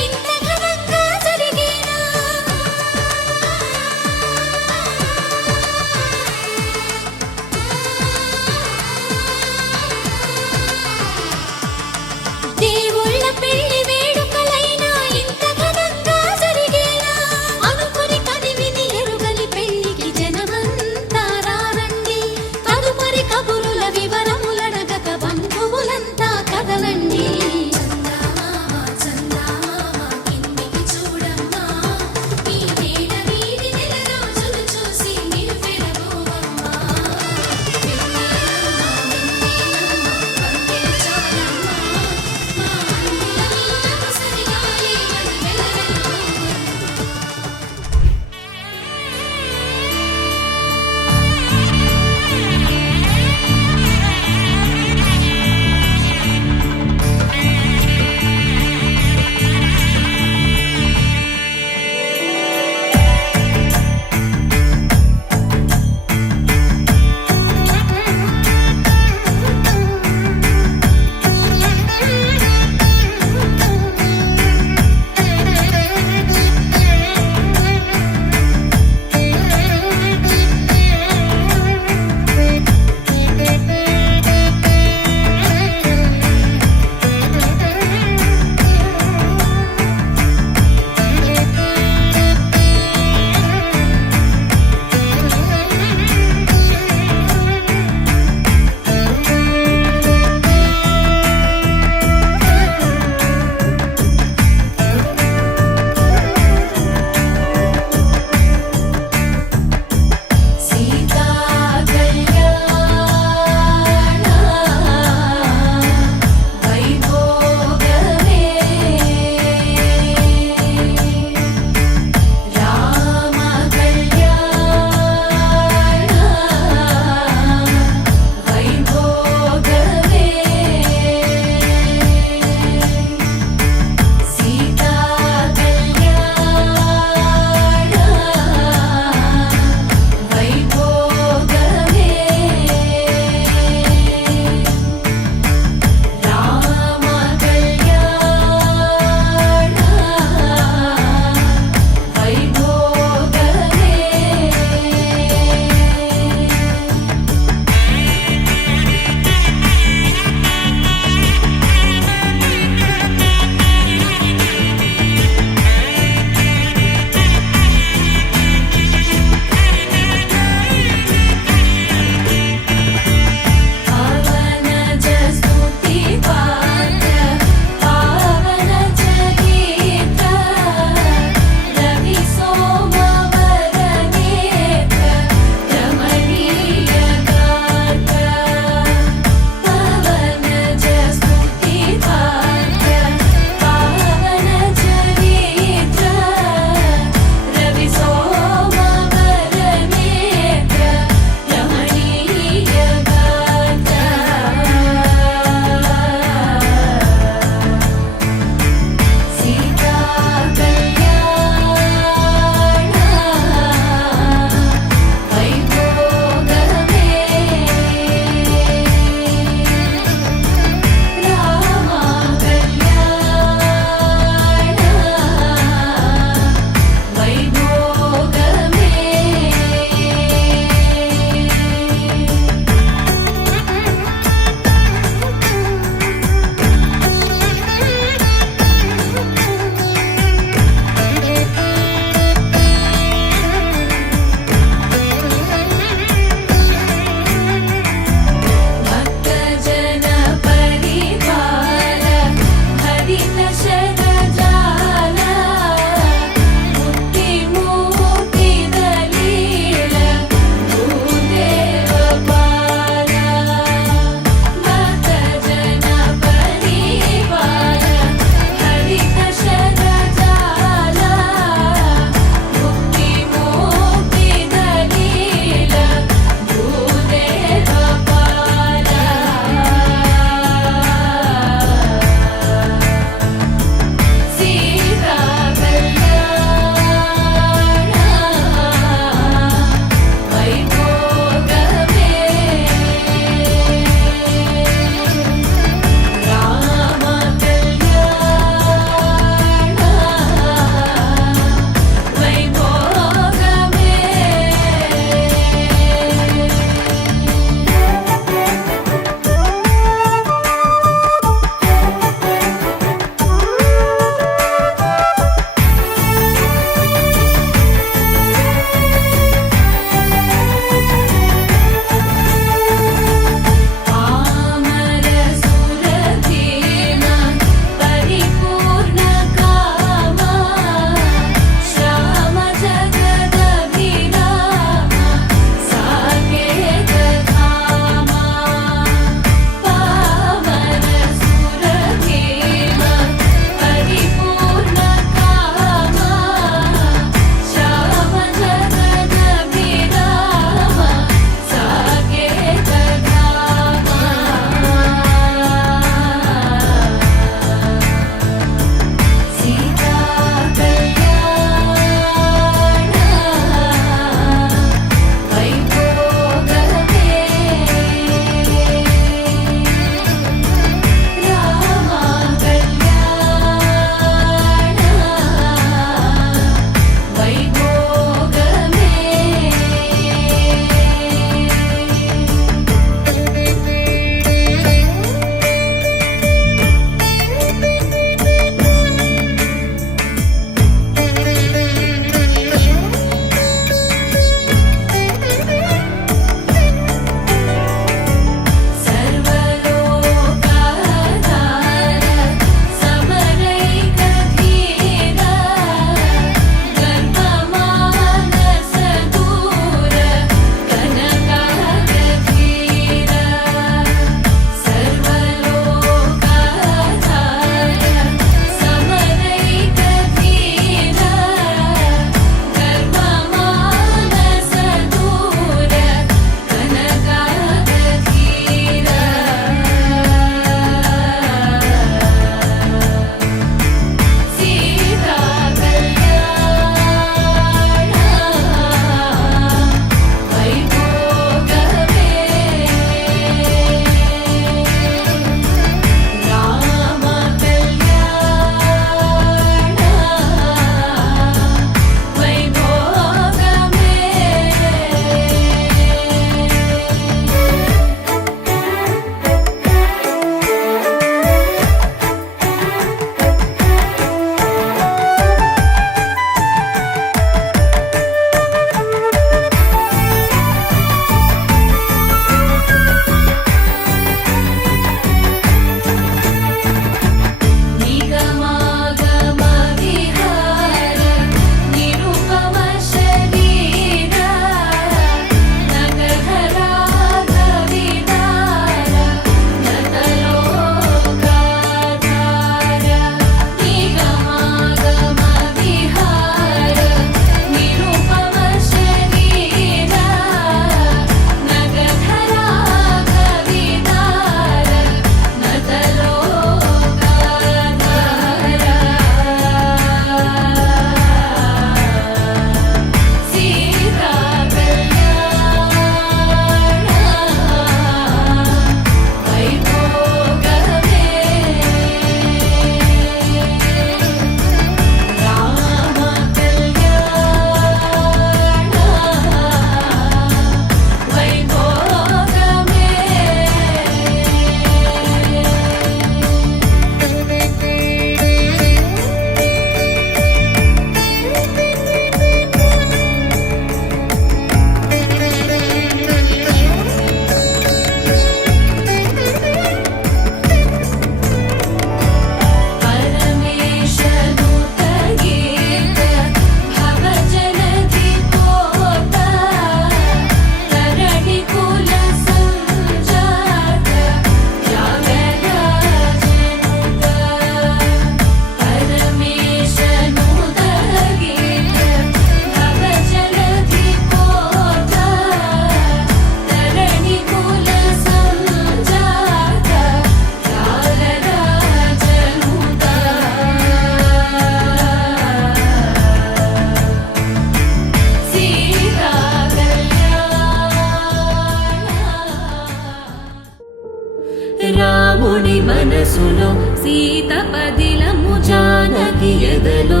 మనసులో సీత పదిలము జానకి ఎదలో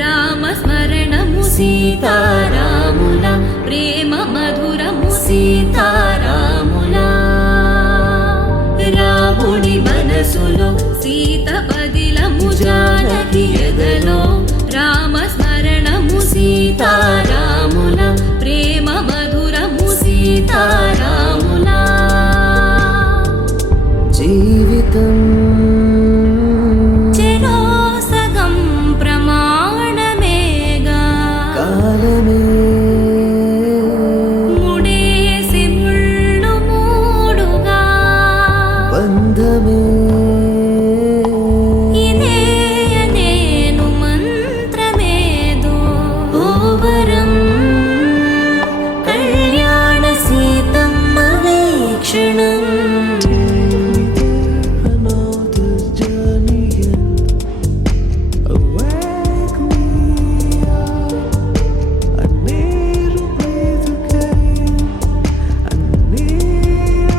రామస్మరణము సీతారాముల ప్రేమ మధురము సీతారాముల రాముడి మనసులో సీత పదిలము జానకి ఎదలో రామస్మరణము సీతారాముల ప్రేమ మధురము సీతారాముల జీవితం చెరో సగం ప్రమాణమేగా కాలమే ముడేసి ముళ్ళు మూడుగా బంధమే ఇదే నేను మంత్రమేదో ఓవరం కళ్యాణ Seethamma వీక్షణం another journey awake me అన్నేరు బ్రతుకై అన్నీరా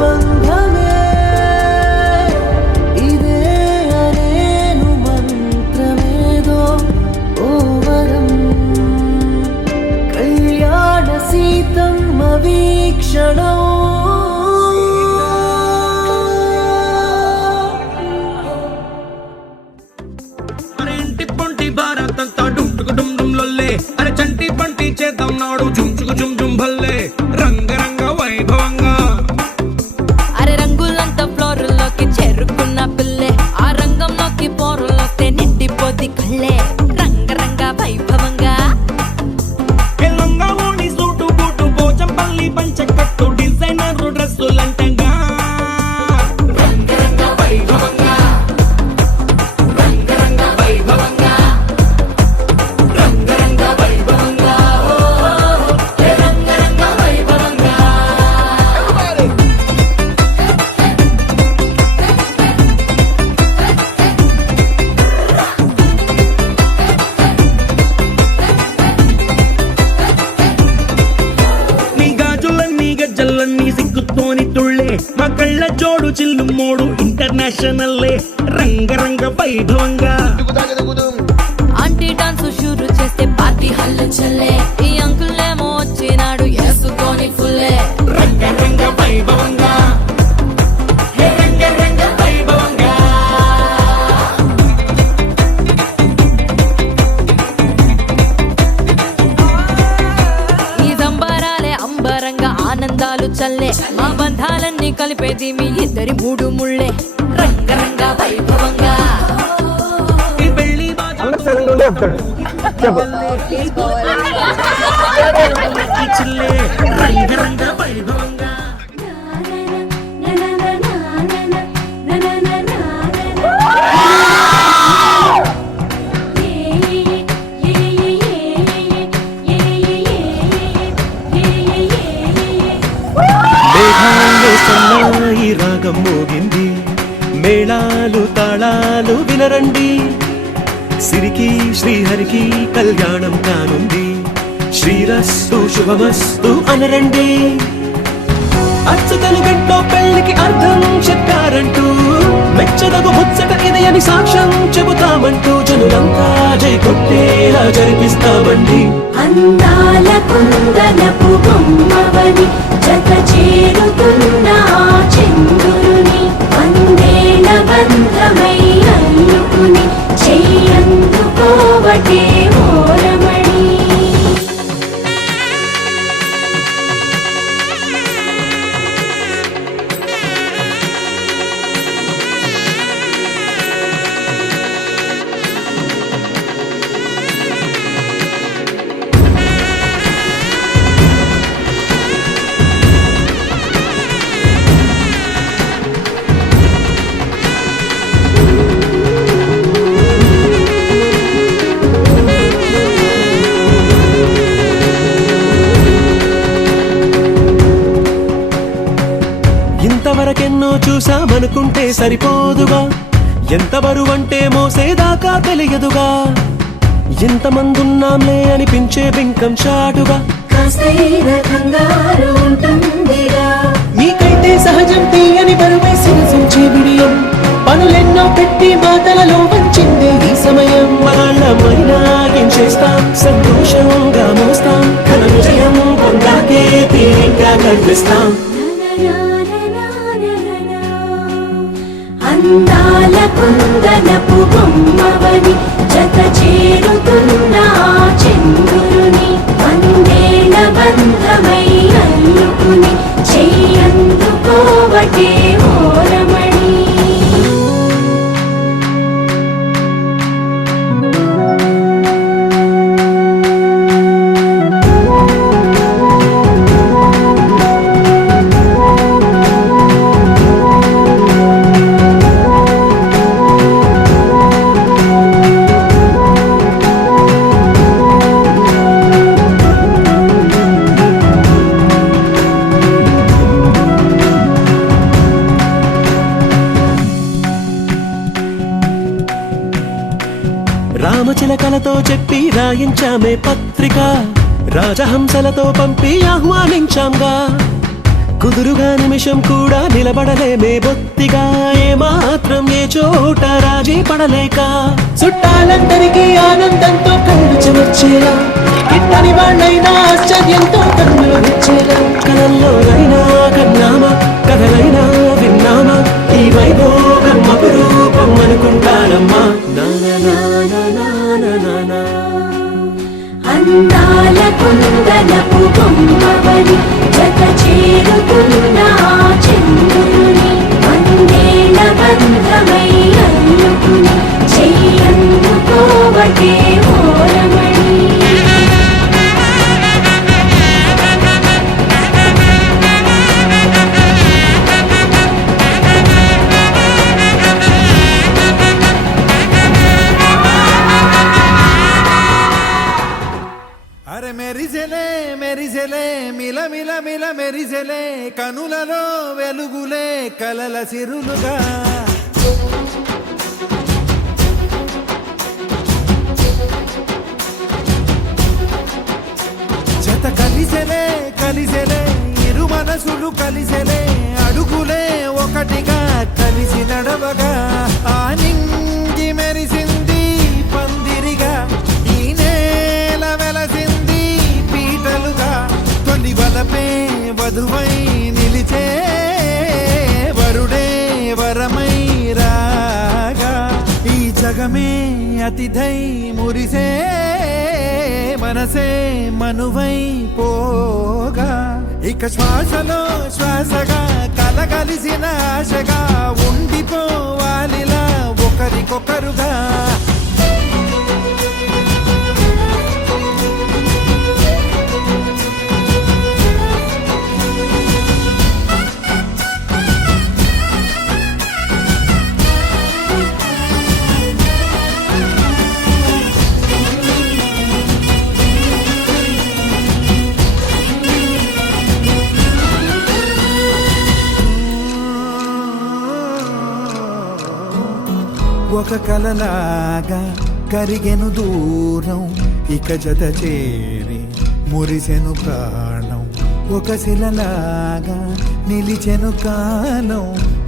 బంధమే ఇదే అనేను మంత్రమేదో ఓవరం కళ్యాణ సీతమ్మ వీక్షణం అరే ఇంటి పొంటి భారతంతా డుంటుకు డుమ్ డుమ్ లొల్లే అరే చంటి పంటి చేద్దాం నాడు చుంచుకు చుమ్ చుమ్ భల్లే రంగరంగ వైభవంగా అరే రంగులంతా ఫ్లోర్లోకి చేరుకున్న పిల్లే ఆ రంగంలోకి పోరులోకి నిండిపోది కళ్ళే రంగరంగ వైభవంగా ఎల్లంగా ఓణి సూటు బూటు పోచంపల్లి పంచకట్టు డిజైనర్ డ్రెస్సులంటంగా రంగరంగ వైభవంగా రంగరంగ వైభవంగా రంగరంగ వైభవంగా రంగరంగ వైభవంగా నీ గాజులన్నీ గజ్జలన్నీ సిగ్గుతోని తుళ్ళే మా కళ్ళ జోడు చిల్లు మోడు ఇంటర్నేషనల్లే రంగరంగ వైభవంగా ఆంటీ డాన్స్ షురు చేస్తే పార్టీ హల్లు చల్లే ఈ అంకుల్ ఏమో వచ్చినాడు వేసుకొని ఫుల్లే రంగరంగ వైభవంగా హే రంగరంగ వైభవంగా ఈ సంబరాలే అంబరంగా ఆనందాలు చల్లే మా బంధాలన్నీ కలిపేది మీ ఇద్దరి మూడు ముళ్ళే రంగరంగ వైభవంగా ఈ పెళ్లి బాజా చిల్లే రంగరంగ వైభవంగా మేఘాల్లో సన్నాయి రాగం మోగింది మేళాలు తాళాలు వినరండి సిరికి శ్రీహరికి కళ్యాణం కానుంది శ్రీరస్తు శుభమస్తు అనరండి అచ్చతలు గంటో పెళ్లికి అర్థం చెప్పారంటూ మెచ్చదగు ముచ్చట ఇది అని సాక్ష్యం చెబుతామంటూ జనులంతా జై కొట్టేలా జరిపిస్తామండి అందాల కుందనపు బొమ్మవని జత చేరుతున్న ఆ చంద్రుని వందేల బంధమై అల్లుకుని చెయ్యందుకోవటే ఓరమణి ఇంతవరకెన్నో చూసామనుకుంటే సరిపోదుగా ఎంత బరువంటే మోసేదాకా తెలియదుగా ఇంతమందున్నాంలే అనిపించే బింకం చాటుగా కాస్తైన కంగారు ఉంటుందిగా మీకైతే సహజం తీయని బరువై సిరసించే బిడియం పనులెన్నో పెట్టి మాటలలో వంచిందే ఈ సమయం వాళ్ళమైనా ఏం చేస్తాం సంతోషంగా మోస్తాం ఘన విజయం పొందాకే తీరిగ్గా కనిపిస్తాం అందాల కుందనపు బొమ్మవని జత చేరుతున్న ఆ చంద్రుని వందేళ్ల బంధమై అల్లుకుని చెయ్యందుకోవటే ఓరమణి రామచిలకలతో చెప్పి రాయించామే పత్రిక రాజహంసలతో పంపి ఆహ్వానించాంగా కుదురుగా నిమిషం కూడా నిలబడలేమే బొత్తిగా ఏమాత్రం ఏ చోట రాజీ పడలేక చుట్టాలందరికీ ఆనందంతో కళ్ళు చెమర్చేలా గిట్టని వాళ్ళైనా ఆశ్చర్యంతో కన్నులు విచ్చేలా కలల్లోనైనా కన్నామా కథలైనా విన్నామా ఈ వైభోగం అపురూపం అనుకుంటానమ్మా అందాల కుందనపు బొమ్మవని జత చేరుతున్న ఆ చంద్రుని వందేళ్ల బంధమై అల్లుకుని చెయ్యందుకోవటే ఓరమణి అరే మెరిసెలే మెరిసెలే మిల మిల మిల మెరిసెలే కనులలో వెలుగులే కలల సిరులుగా జత కలిసెలే కలిసెలే ఇరు మనసులు కలిసెలే అడుగులే ఒకటిగా కలిసి నడవగా ఆ నింగి మెరిసింది పందిరిగా ఈ నేల వెలసింది పీటలుగా తొలి వలపే వధువై నిలిచే వరుడే వరమై రాగా ఈ జగమే అతిథై మురిసే మనసే మనువై పోగా ఇక శ్వాసలో శ్వాసగా కలగలిసిన ఆశగా ఉండిపోవాలిలా ఒకరికొకరుగా ఒక కలలాగా కరిగెను దూరం ఇక జత చేరి మురిసెను ప్రాణం ఒక శిలలాగా నిలిచెను కాలం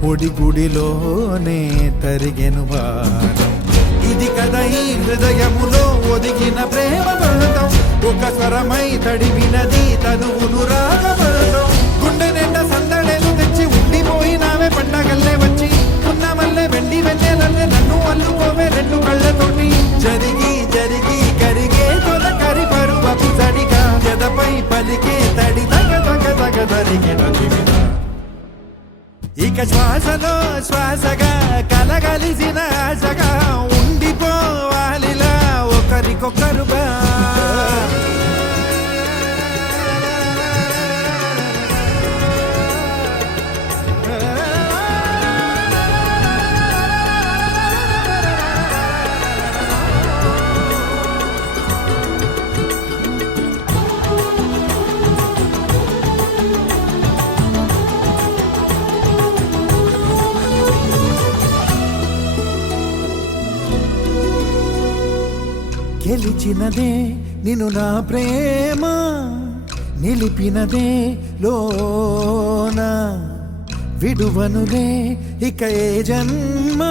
ఒడిగుడిలోనే తరిగెను బాణం ఇది కదా ఈ హృదయములో ఒదిగిన ప్రేమ బంధం ఒక స్వరమై తడివినది తనువును రాగబంధం గుండె నిండా సందడేలు తెచ్చి ఉండిపోయినావే పండగల్లే వచ్చి ఉన్న మల్లె వెండి వెన్నెలల్లే నన్ను అల్లుకోవే రెండు కళ్ళతోటి జరిగి జరిగి కరిగే తొల కరి పరువపు తడిగా జదపై పలికే తడి తగ తగ తగ తరిగిన జీవిత ఇక శ్వాసలో శ్వాసగా కలగలిసిన ఆశగా ఉండిపోవాలిలా ఒకరికొకరుగా గెలిచినదే నిన్ను నా ప్రేమ నిలిపినదే లోన విడువనులే ఇక ఏ జన్మ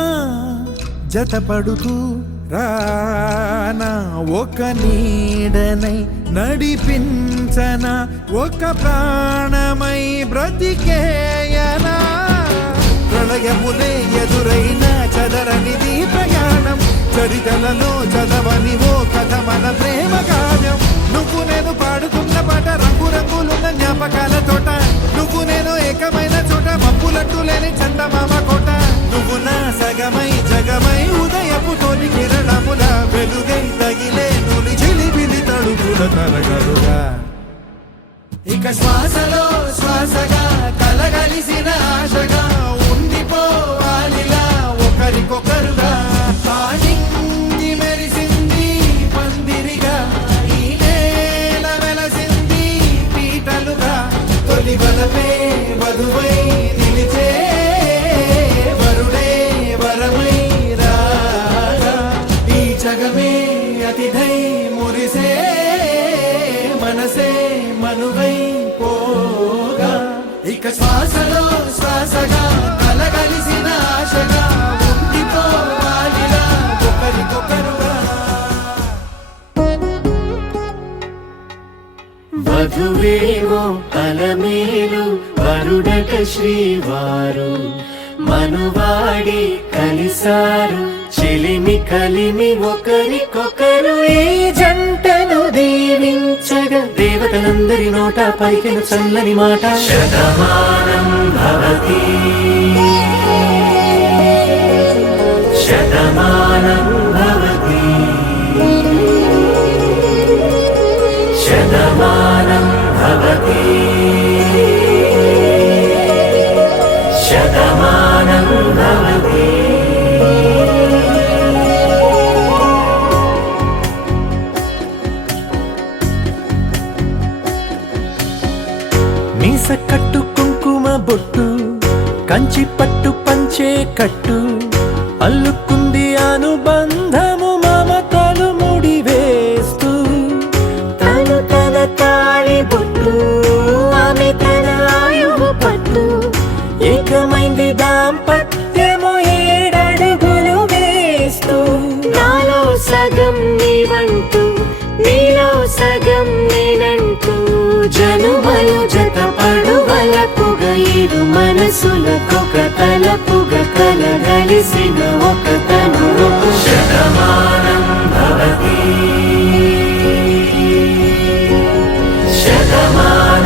జతపడుతూ రానా ఒక నీడనై నడిపించన ఒక ప్రాణమై బ్రతికేయనా ప్రళయములే ఎదురైన చదరనిది ప్రయాణం చరితలలో చదవని ఓ కథ మన ప్రేమ గానం నువ్వు నేను పాడుతున్న పాట రంగు రంగులున్న జ్ఞాపకాల తోట నువ్వు నేను ఏకమైన చోట మబ్బులట్టు లేని చందమామ కోట నువ్వు నా సగమై జగమై ఉదయపు తోని కిరణముల వెలుగై తగిలే నులి చిలిబిలి తడుపుల తరగలుగా ఇక శ్వాసలో శ్వాసగా కలగలిసిన ఆశగా ఉండిపోవాలిలా ఒకరికొకరుగా తానింది మెరిసింది పందిరిగా ఈ నేల వెలసింది పీటలుగా తొలి వలపే వధువై నిలిచే వరుడే వరమై రాగా ఈ జగమే అతిథై మురిసే మనసే మనువై పోగా ఇక శ్వాసలో శ్వాసగా కలగలిసిన ఆశగా ఉండిపోవాలిలా ఒకరికొకరుగా వధువేవో అలమేలు వరుడట శ్రీవారు మనువాడి కలిసారు చెలిమి కలిమి ఒకరికొకరు ఈ జంటను దీవించగా దేవతలందరి నోట పలికిన చల్లని మాట శతమానం భవతి శతమానం భవతి శతమానం భవతి శతమానం భవతి మీస కట్టు కుంకుమ బొట్టు కంచి పట్టు పంచే కట్టు అల్లుకుంది అనుబంధము మమతలు ముడి వేస్తూ తను తన తాళి బొట్టు ఆమె తన ఆయువు పట్టు ఏకమైంది దాంపత్యము 7 అడుగులు వేస్తూ నాలో సగం నీవంటూ నీలో సగం నేనంటూ జనుమలు జతపడు వలపుగ ఇరు మనసులకొక తలపుగ కలగలిసిన ఒక తను శతమానం భవతి శతమానం